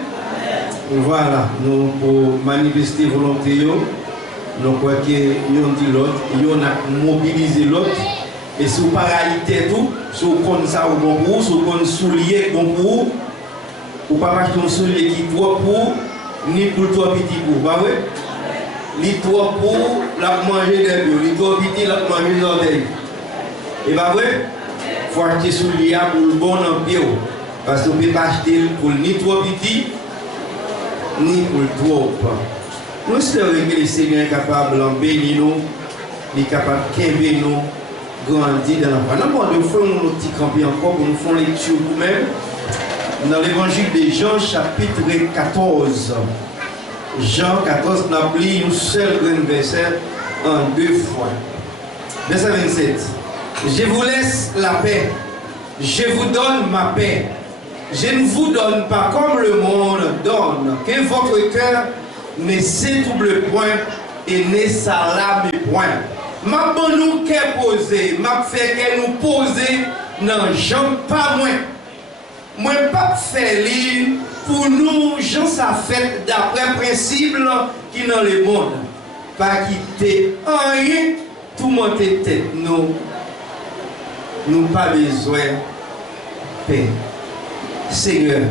Voilà, nous pour manifester volonté, nous croyons que nous dit l'autre, nous a mobilisé l'autre. Et si vous parlez tout, si vous connaissez ça au bon pour, si vous connaissez soulier bon pour, ou pas acheter un soulier qui trop pour, ni pour toi petit pour, pas vrai? Ni trop pour la manger des bœufs, ni trop petit la manger des orteils. Et pas vrai? Il faut acheter soulier pour le bon en pied. Parce que vous ne pouvez pas acheter pour ni trop petit, ni pour le trop. Nous espérons que le Seigneur est capable de bénir nous, il est capable de bénir nous. Grandir dans la foi. Nous faisons nos petits campions encore pour nous faire lecture nous-mêmes dans l'évangile de Jean chapitre 14. Jean 14, nous avons lu un seul verset en deux fois. Verset 27. Je vous laisse la paix. Je vous donne ma paix. Je ne vous donne pas comme le monde donne. Que votre cœur ne s'étrouble point et ne s'alarme point. Ma bonne nous qu'est posé, ma fait qu'elle nous poser, non, j'en pas moins. Moi, pas faire lire pour nous, j'en ça fait d'après principe qui dans le monde. Pas quitter rien, tout monter tête. Nous pas besoin de paix. Seigneur,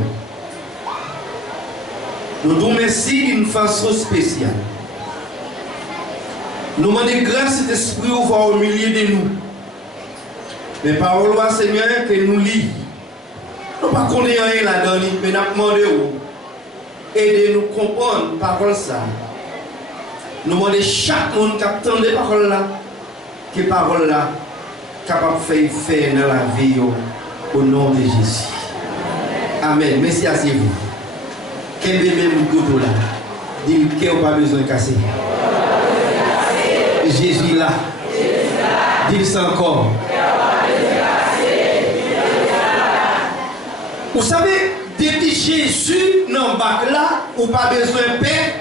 nous nous remercions d'une façon spéciale. Nous demandons grâce cet esprit au milieu de nous. Mais parole Seigneur que nous lisons. Nous ne connaissons rien là-dedans, mais nous demandons aidez-nous à comprendre la parole ça. Nous demandons chaque monde qui attend la parole là, que la parole là capable de faire dans la vie au nom de Jésus. Amen. Merci à vous. Quel bébé nous goûte là. Dis qu'il n'y a pas besoin de casser. Jésus là. Dis ça encore. Vous savez, depuis Jésus dans le bac là, vous n'avez pas besoin de paix.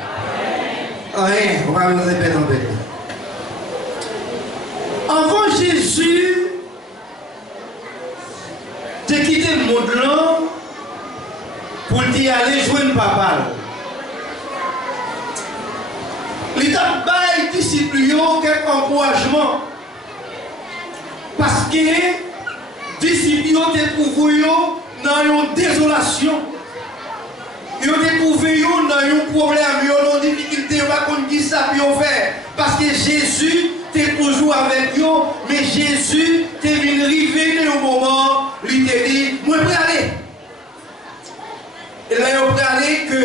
Rien, vous n'avez pas besoin de paix dans paix. Avant Jésus, tu as quitté le monde là pour t'y aller joindre papa. L'État baille disciples quelques encouragements. Parce que les disciples ont découvert dans une désolation. Ils ont découvert dans un problème, ils ont une difficulté, ils ont dit ça pour faire. Parce que Jésus était toujours avec eux, mais Jésus était venu arriver dans un moment, lui a dit, moi je vais aller. Et là, il a aller que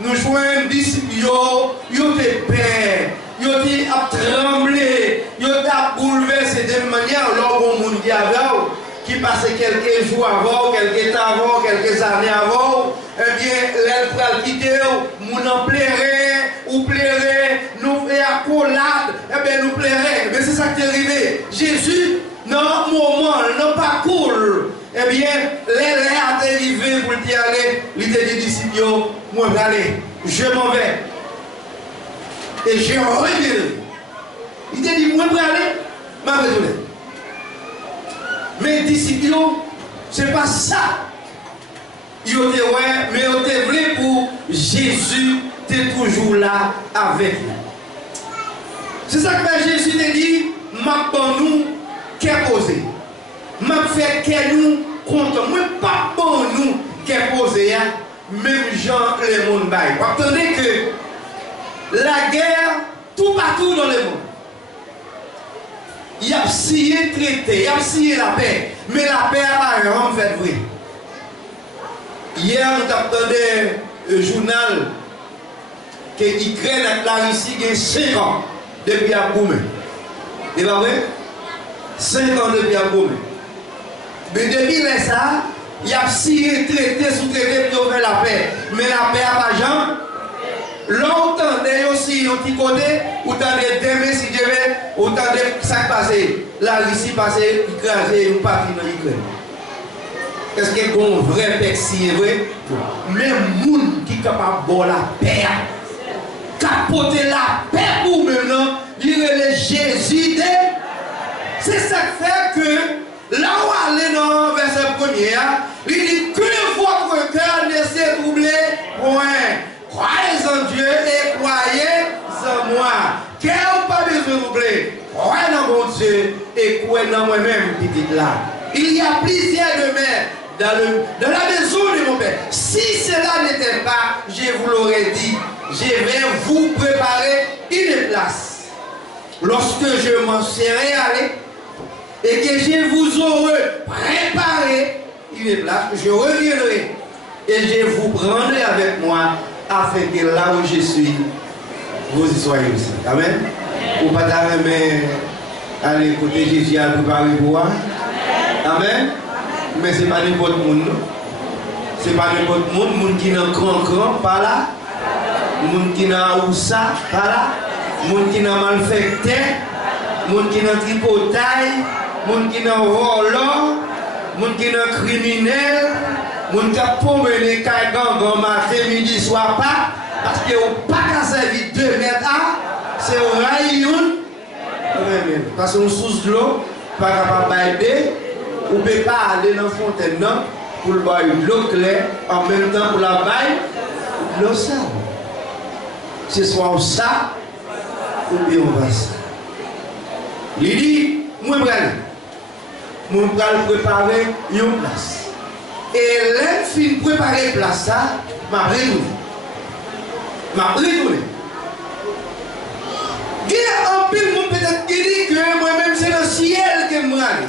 nous jouons un disciple, ils ont été peur, ils ont été tremblé, ils ont été bouleversés de manière, là où on dit avant, qui passait quelques jours avant, quelques temps avant, quelques années avant, eh bien, l'aile pour quitter, nous en plairait, ou plairait, nous fait accolade, eh bien, nous plairait. Mais c'est ça qui est arrivé. Jésus, dans un moment, non pas cool, Eh bien, les a arrivé pour y aller, il te dit disciples, moi je vais aller, je m'en vais. Et j'ai reviré. Il te dit, moi je vais aller, je vais retourner. Mais disciples, ce n'est pas ça. Ils ont dit, ouais, mais ils ont voulu pour Jésus, tu es toujours là avec nous. C'est ça que Jésus te dit, m'a pour nous qu'est posé. M'a fait qu'est nous contre. Moi, pas pour nous qu'est posé, même gens le monde bail. Vous attendez que la guerre, tout partout dans le monde, il y a scié traité, il y a scié la paix, mais la paix n'a pas rien fait vrai. Hier, nous attendons un journal que l'Ukraine et la Russie ont 5 ans depuis à Boumé. C'est pas vrai? 5 ans depuis à Boumé. Mais depuis ça, il y a scié traité sous traité pour faire la paix. Mais la paix n'a pas jamais. Longtemps, aussi, au petit côté, autant de demain, si je veux, autant de ça passé. La Russie passée, écraser une partie dans l'Ukraine. Est-ce qu'il y a un vrai paix si vrai? Même les gens qui sont capables de la paix, capoter la paix pour maintenant, dire le Jésus de. C'est ça qui fait que là où aller dans le verset premier, il dit que votre cœur ne s'est troublé point. Croyez en Dieu et croyez en moi. Quel pas besoin de troubler. Croyez dans mon Dieu et croyez dans moi-même, petite là. Il y a plusieurs demeures dans la maison de mon Père. Si cela n'était pas, je vous l'aurais dit, je vais vous préparer une place. Lorsque je m'en serai allé et que je vous aurai préparé une place, je reviendrai et je vous prendrai avec moi afin que là où je suis, vous y soyez aussi. Amen. Ou pas aller côté Jésus à préparer pour moi. Amen. Mais ce n'est pas n'importe monde. Ce n'est pas n'importe monde qui n'a grand, pas là. Monde qui n'a oussa, pas là. Monde qui n'a malfecté. Monde qui n'a tripotaille. Monde qui n'a volant. Monde qui n'a criminel. Monde qui a pommé les cailles gangan matin, midi, soir pas. Parce que vous n'avez pas qu'à servir 2 mètres à. C'est au rayon. Parce qu'on sous de l'eau, pas capable d'aider. Vous ne pouvez pas aller dans la fontaine pour boire de l'eau claire, en même temps pour la baille, l'eau sale. Ce soit ça, ou bien on va ça. Il dit, moi je vais préparer une place. Et l'un préparer une place, ça, m'a retourné. Il y a un peu de monde peut-être qui dit que moi-même c'est le ciel que je vais aller.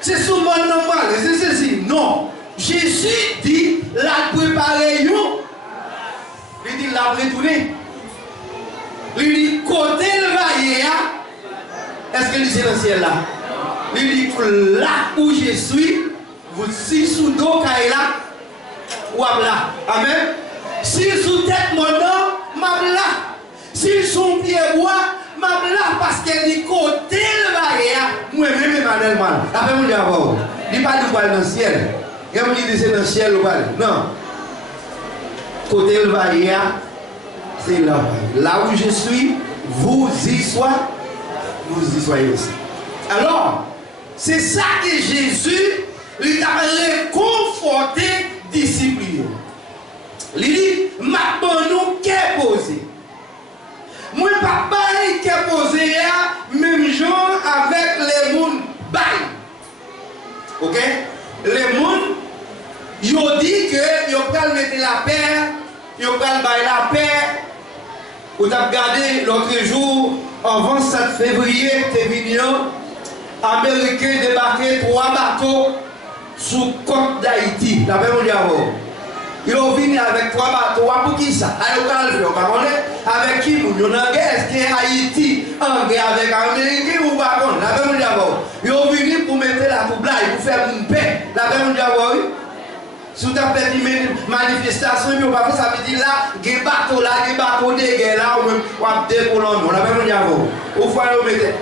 C'est souvent normal, c'est ceci. Non. Jésus dit, la préparer you. Il dit, la retourner. Il dit, côté le vaillé, est-ce que c'est le ciel là? Il dit, là où je suis, vous si sous dos là, ou là. Amen. Si sous tête mon nom, ma là. Si sous pied bois, ma là parce qu'elle dit côté le vaillé, moi-même Emmanuel mal. Après mon diable, il dit pas du dans le ciel. Il dit c'est dans le ciel ou pas. Non. Côté le vaillé, c'est là. Là où je suis, vous y soyez aussi. Alors, c'est ça que Jésus lui a réconforté disciples. Il dit, maintenant nous qu'est posé. Moi, papa, qui est posé, même gens avec les gens bail. Ok? Les gens, ils ont dit que ils ont mettre la paix, ils ont bailler la paix. Vous avez regardé l'autre jour, avant 7 février, les Américains débarquaient 3 bateaux sous côte d'Haïti. La même diable. Ils ont venu avec 3 bateaux. Pour qui ça? Avec qui? Est-ce que Haïti en guerre avec Américains ou pas? La même diable. Ils ont venu pour mettre la toublaille, pour faire une paix. La même diable. Si vous avez fait une manifestation, ça veut dire là, il y a des bateaux là, des bateaux de guerre là, ou même pour l'homme. La même diable. Au fois, vous mettez.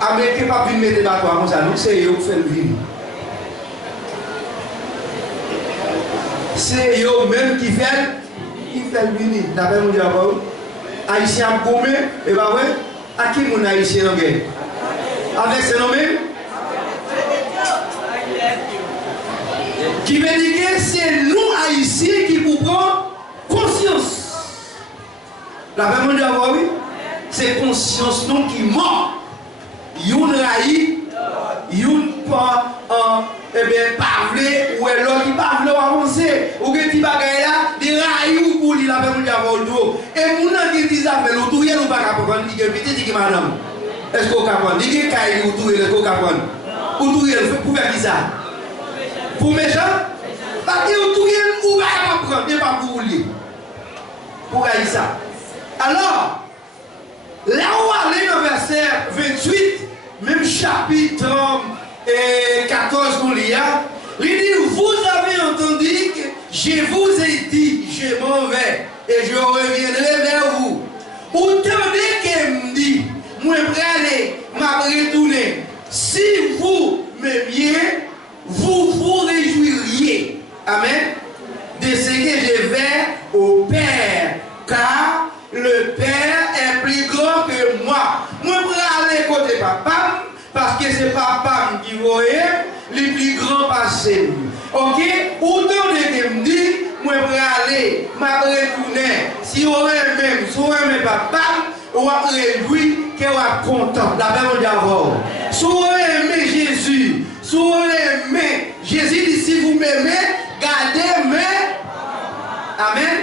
Américains pas pu mettre des bateaux comme ça, nous c'est eux qui font le vin. c'est eux-mêmes qui fait venir. D'après mon diable, Haïtien gommé, et bah ouais, à qui mon Haïtien en guerre? Avec ces noms mêmes? Qui veut dire que c'est nous Haïtiens qui vous prenons conscience. D'après mon diable, oui, c'est conscience nous qui mord. Youn raï, youn pas parler, ou l'autre qui parle avancer, ou que tu bagaille là, des raï ou pour lui la même diable do. Et mon qui dit ça fait l'autre ou pas comprendre, dit que petit dit madame. Est-ce qu'on comprend? Dit que caille ou tout est qu'on comprend. Ou tout est pour faire qui ça? Pour méchant? Parce que ou tout est ou pas comprendre, mais pas pour lui. Pour caille ça. Alors, là où aller dans verset 28, même chapitre 14 nous lit, il dit, vous avez entendu que je vous ai dit, je m'en vais et je reviendrai vers vous. Ou tendez que me dit, moi je vais retourner. Si vous m'aimiez, vous vous réjouiriez. Amen. De ce que je vais au Père, car le Père est plus grand que moi. Moi, je vais aller côté papa, parce que c'est papa qui voyait, le plus grand passé. Ok? Autant de que me dit, moi, je vais aller, je vais retourner. Si on est même, si on est papa, on va réjouir, qu'on va content. La même d'abord. Si on aime Jésus, si on aime Jésus dit, si vous m'aimez, gardez mes. Amen.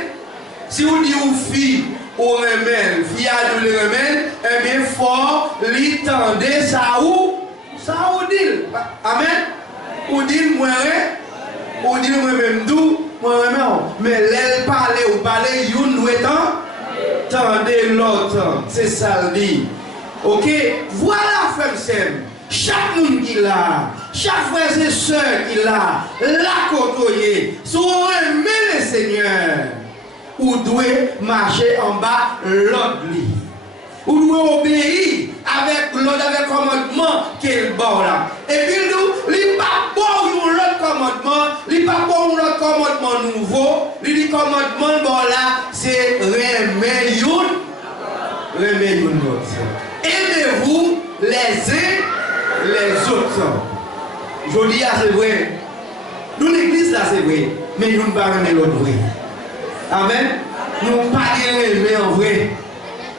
Si vous dites aux filles, au remède, fille à le remède, eh bien, fort, l'étendez, ça ou dit. Amen. Ou dit, moi, ou dit, moi-même, d'où, moi-même, mais l'aile parler ou parler, youn nous étant, tendez l'autre. C'est ça le dit. Ok? Voilà, frère Sem. Chaque monde qui l'a, chaque frère et soeur qui l'a, la côtoyer, si on aime le Seigneur, ou devez marcher en bas l'autre lit. Ou devez obéir avec l'autre, avec le commandement qu'il bon là. Et puis nous, il n'est pas bon l'autre commandement, il n'est pas bon l'autre commandement nouveau, il dit commandement bon là, c'est remettre l'autre. Aimez-vous les uns les autres. Je dis c'est vrai. Nous l'église là c'est vrai, mais nous ne pas aimer l'autre vrai. Amen. Nous ne pas aimer en vrai.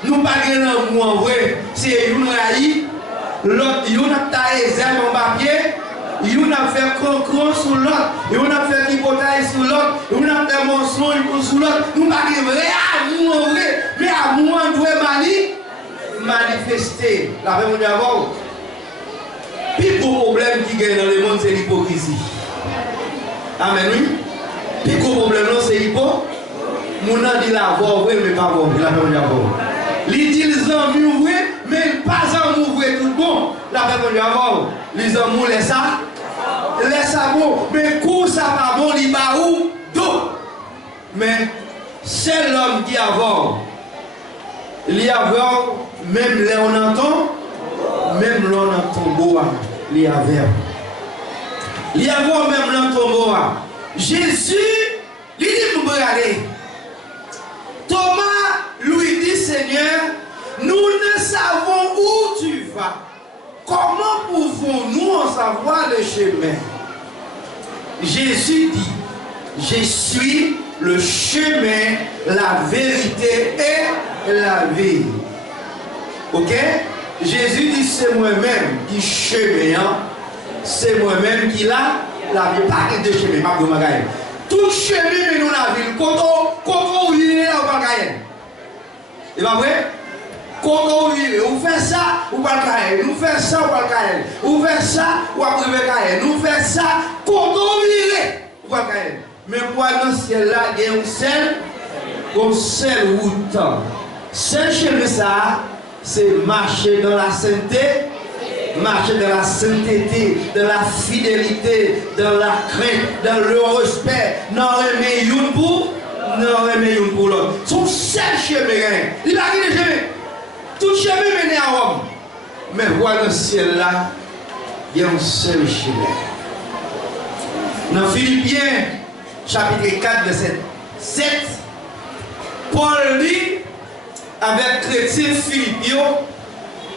Nous ne pas aimer l'amour en vrai. C'est une raï, l'autre, il a taillé les ailes en papier, il a fait croc sur l'autre, il a fait hypothèse sur l'autre, il a fait mensonge sur l'autre. Nous ne pas aimer vrai amour en vrai, mais amour on doit manifester. La même d'abord. Puis gros problème qui gagne dans le monde, c'est l'hypocrisie. Amen, oui. Puis gros problème, c'est l'hypocrisie. Mon a dit la voix vrai, mais pas bon. La même d'abord. Il dit les amis vrai, mais pas amour vrai tout bon. La même d'abord. Les amours, laissent ça bon. Mais coup ça pas bon, il va où? D'eau. Mais c'est l'homme qui a voix. Il y a voix, même là on entend. Même l'on entend beau, il y a verbe. Il y a beau même l'entend beau. Jésus, il dit vous regardez. Thomas lui dit Seigneur, nous ne savons où tu vas. Comment pouvons-nous en savoir le chemin? Jésus dit, je suis le chemin, la vérité et la vie. Ok? Jésus dit c'est moi-même qui chemin, c'est moi-même qui l'a la vie. Pas de chemin, pas de magasin. Tout chemin mais nous la ville. Quand on vit là au magasin. C'est pas vrai? Quand on vit, on fait ça ou pas le cahier. Nous faisons ça ou pas le cahier. On fait ça ou après le cahier. Nous faisons ça quand on vit ou pas le cahier. Mais pour dans ce ciel là, il y a un seul route. Seul chemin ça. C'est marcher dans la sainteté, marcher dans la sainteté, dans la fidélité, dans la crainte, dans le respect, dans le une pour l'autre. Son seul chemin, il va dire le chemin. Tout chemin mène à Rome. Mais voilà dans le ciel là, il y a un seul chemin. Dans Philippiens, chapitre 4, verset 7, Paul dit avec chrétien Philippiens,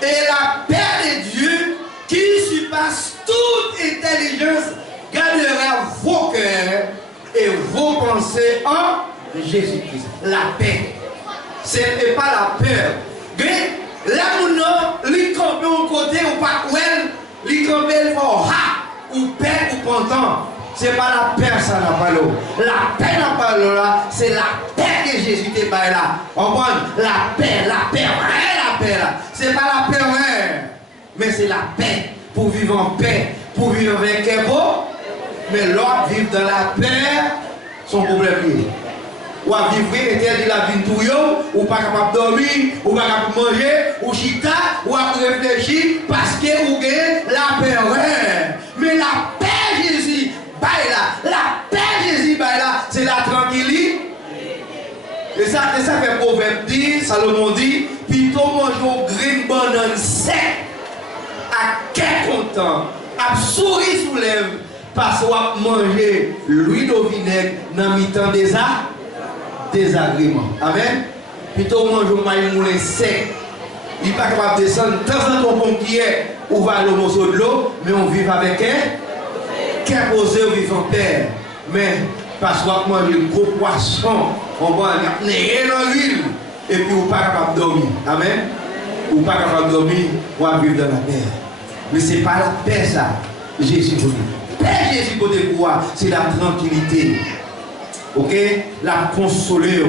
et la paix de Dieu qui surpasse toute intelligence gardera vos cœurs et vos pensées en Jésus-Christ. La paix. Ce n'est pas la peur. Mais là, nous, les camper au côté ou pas, les camper pour ha, ou paix ou content. Ce n'est pas la paix, ça n'a pas l'eau. La paix n'a pas l'eau là, c'est la paix que Jésus t'a pas là. On prend la paix, la paix là. C'est pas la paix, mais c'est la paix. Pour vivre en paix, pour vivre avec un beau. Mais l'autre vivre dans la paix, son problème est. Ou à vivre, interdit la vie de tout, ou pas capable de dormir, ou pas capable de manger, ou chita, ou à réfléchir, parce que vous gagnez la paix. Mais la paix, Jésus, la paix, Jésus, c'est la tranquillité. Et ça fait proverbe dit, Salomon dit, plutôt manger au green banane sec, à quel content, à sourire sous lèvres, parce qu'on a mangé l'huile de vinaigre dans le mi-temps des agréments. Amen. Plutôt manger au maïs moulin sec, il n'est pas capable de descendre, de temps en temps pompier, on va le morceau de l'eau, mais on vit avec qu'un posé, on vit en paix. Mais parce qu'on a mangé un gros poisson, on va rien dans l'huile, et puis on n'est pas capable de dormir. Amen. On n'est pas capable de dormir, on va vivre dans la paix. Mais ce n'est pas la paix, ça, Jésus pour nous. Paix, Jésus pour pouvoir, c'est la tranquillité. Ok? La consoler,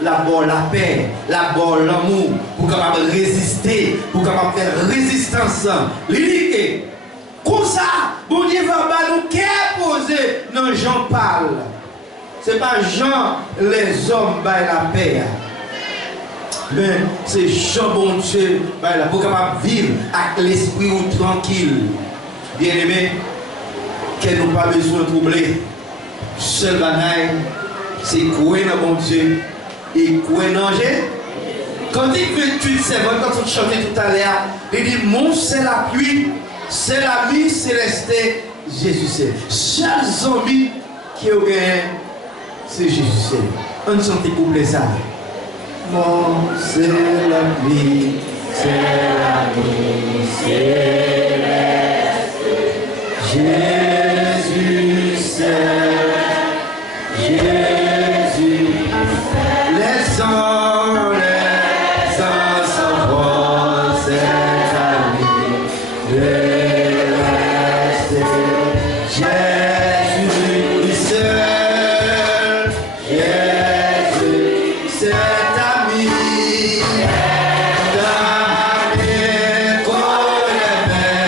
la paix, l'amour, pour capable résister, pour capable faire résistance. L'unité. Comme ça, bon Dieu va nous qu'est posé dans Jean parle. Ce n'est pas Jean, les hommes, la paix. Mais c'est Jean, bon Dieu, pour capable vivre avec l'esprit tranquille. Bien aimé, qu'elle n'a pas besoin de troubler. Seul bagaille, c'est croire dans bon Dieu et croire dans Jésus. Quand il veut tuer, c'est vrai, quand on chantait tout à l'heure, il dit mon c'est la pluie, c'est la vie céleste, Jésus c'est. Seuls amis qui ont gagné, c'est Jésus c'est. On chante couplet ça. Mon c'est la vie, c'est la vie céleste, Jésus c'est. Jésus, les ans s'envolent, c'est à lui de rester. Jésus seul, Jésus, c'est ami, d'amis qu'on aimait.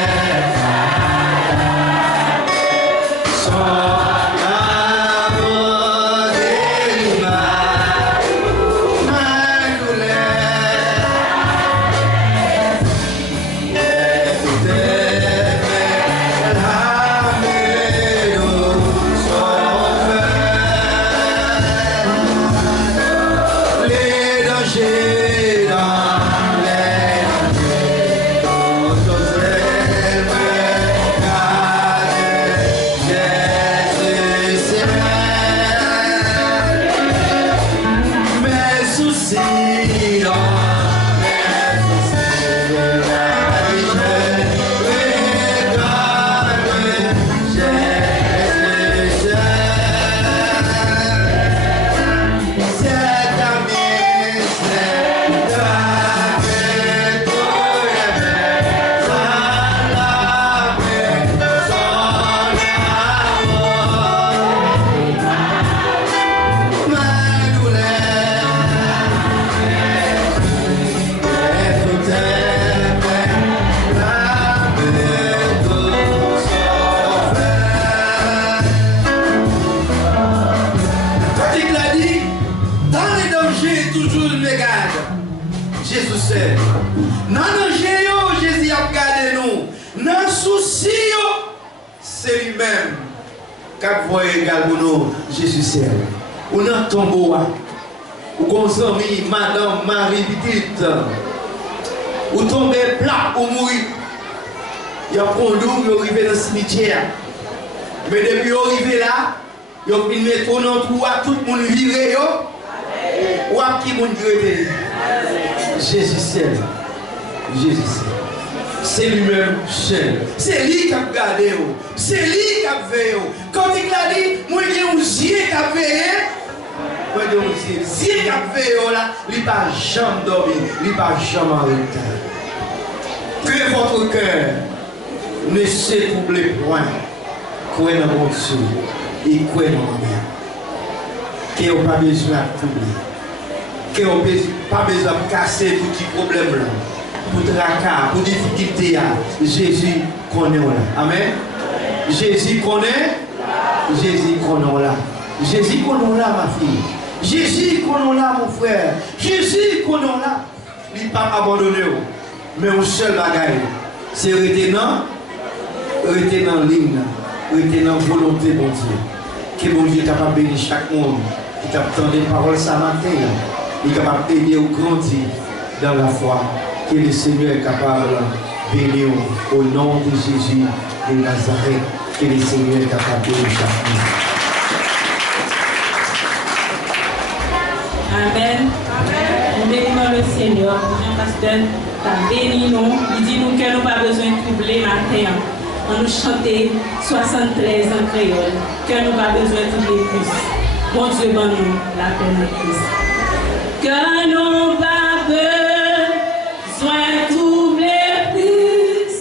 C'est lui-même. Quand vous voyez également Jésus c'est. On a un tombeau. Ou comme ça, madame Marie petite. Ou tomber plat ou mourir. Il y a un condom qui est arrivé dans le cimetière. Mais depuis qu'il est arrivé là, Yo fin mettre dans trou à tout le monde viré yo. Ou à qui monde grete. Jésus seul. Jésus seul. C'est lui-même seul. C'est lui qui a gardé. C'est lui qui a veillé. Quand il a dit, moi j'ai un yeux qui a veillé. Moi j'ai un yeux qui a veillé là, il n'a pas jamais dormi, il n'a pas jamais arrêté. Que votre cœur ne se trouble point. Croyez dans mon Dieu et croyez dans ma mère. Que vous n'avez pas besoin de troubler. Que vous n'avez pas besoin de casser tous les problèmes là. Pour tracas, pour difficultés. Jésus connaît là. Amen. Jésus connaît. Jésus connaît là. Jésus connaît là, ma fille. Jésus connaît là, mon frère. Jésus connaît là. Il n'est pas abandonné. Mais un seul bagaille, c'est rester dans ligne, rester dans la volonté de mon Dieu. Que mon Dieu est capable de bénir chaque monde qui t'attend des paroles ce matin. Il est capable d'aider ou grandir dans la foi. Que le Seigneur est capable de bénir au nom de Jésus de Nazareth. Que le Seigneur est capable de bénir chaque monde. Amen. Nous bénissons le Seigneur. Jean-Pasteur t'a béni nous. Il dit nous que nous pas besoin de troubler matin. On nous chanter 73 en créole. Que nous pas besoin de troubler plus. Bon Dieu, bon nous la paix de Christ. Que nous pas besoin de troubler plus.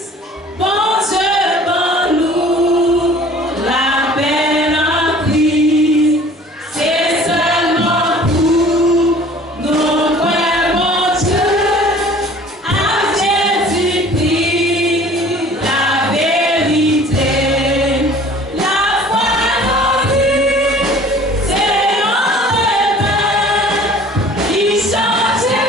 Bon Dieu, bon nous la paix de Christ. C'est seulement pour nous croire mon Dieu, à Jésus-Christ, la vérité, la foi en lui, c'est notre Père qui chante.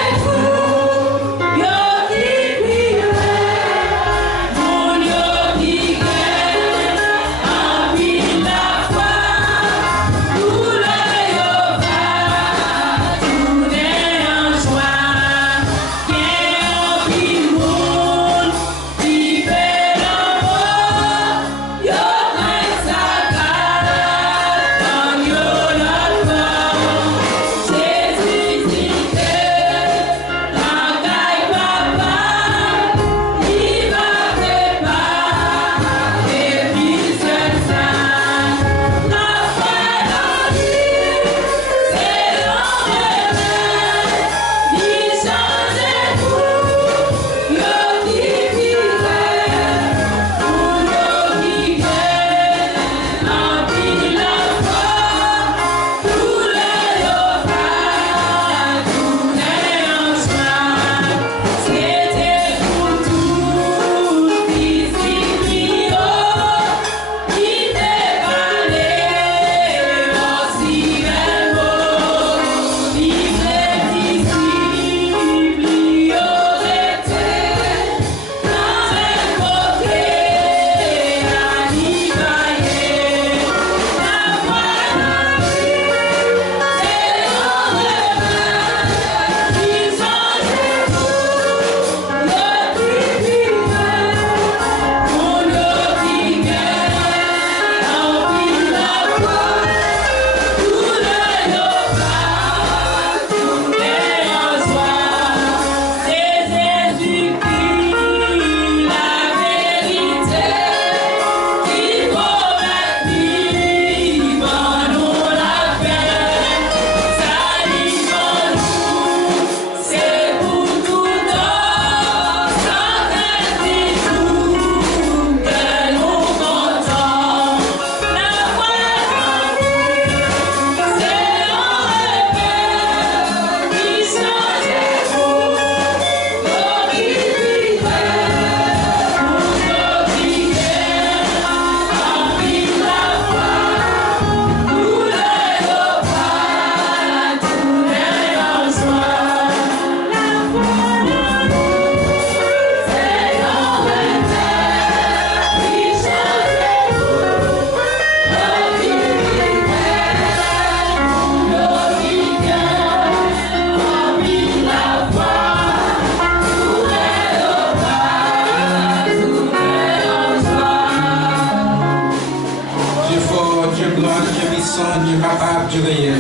Dieu grand, Dieu puissant, Dieu capable, Dieu réel.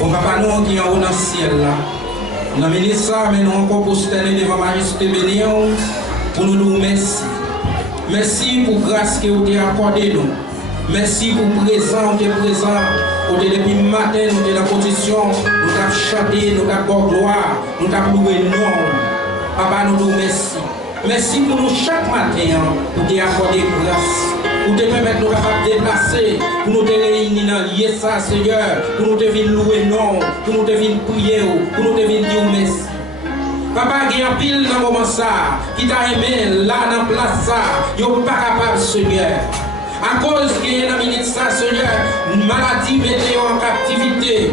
Bon papa, nous qui en haut dans le ciel là. Nous avons ça, mais nous encore pour se tenir devant la majesté bénie pour nous dire merci. Merci pour la grâce que vous avez accordée nous. Merci pour le présent, depuis le matin, nous sommes dans la position, nous avons chanté, nous avons gloire, nous avons loué nom. Papa, nous disons merci. Merci pour nous chaque matin, pour nous accorder grâce, pour nous permettre de nous déplacer, pour nous réunir dans lieu ça, Seigneur, pour nous venir louer nom, pour nous venir prier, pour nous venir dire merci. Papa, il y a un pile dans le moment ça, qui t'a aimé là dans la place ça, il n'est pas capable, Seigneur. À cause qu'il y a une minute ça, Seigneur, une maladie mettez en captivité.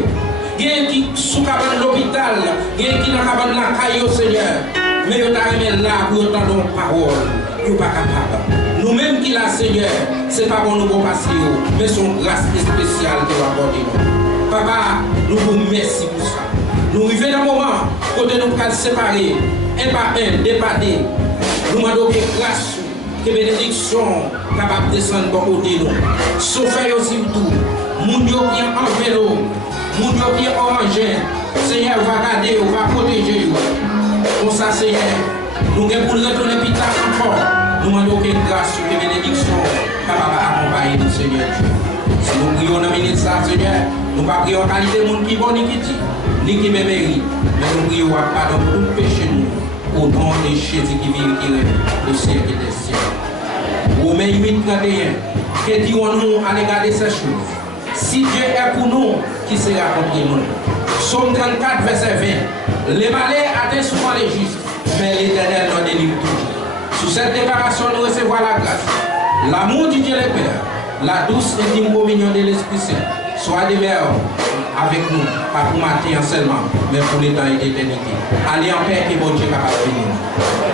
Il y a qui sous cabane de l'hôpital, il y a qui dans la cabane de la caillou, Seigneur. Mais il y a là pour entendre une parole. Il n'est pas capable. Nous-mêmes qui l'a, Seigneur, ce n'est pas pour nous passer, mais c'est une grâce spéciale que vous accordez. Papa, nous vous remercions pour ça. Nous arrivons dans un moment où nous pouvons séparer, un par un, départer. Nous demandons que grâce, que bénédiction capable de descendre pour côté nous. Sauf aussi tout. Moun yo qui en vélo, moun yo qui en orangé, Seigneur va garder, va protéger. Pour ça, Seigneur, nous allons pour retourner plus tard encore. Nous demandons que grâce, que bénédiction capable d'accompagner nous, Seigneur. Si nous prions dans la minute ça, Seigneur, nous ne prions pas en qualité de monde qui bon ni qui dit, ni qui me mérite, mais nous prions pardon pour tout péché nous. Au nom de Jésus qui vit et qui règne au siècle des siècles. Romains 8, 31. Que dirons-nous à l'égard de ces choses? Si Dieu est pour nous, qui sera contre nous? Somme 34, verset 20. Les malais atteignent souvent les justes, mais l'Éternel nous délivre toujours. Sous cette déclaration, nous recevons la grâce, l'amour du Dieu le Père, la douce et intime communion de l'Esprit Saint, soit demeure avec nous, pas pour matin seulement, mais pour l'éternité. Allez en paix et bon Dieu capable de venir.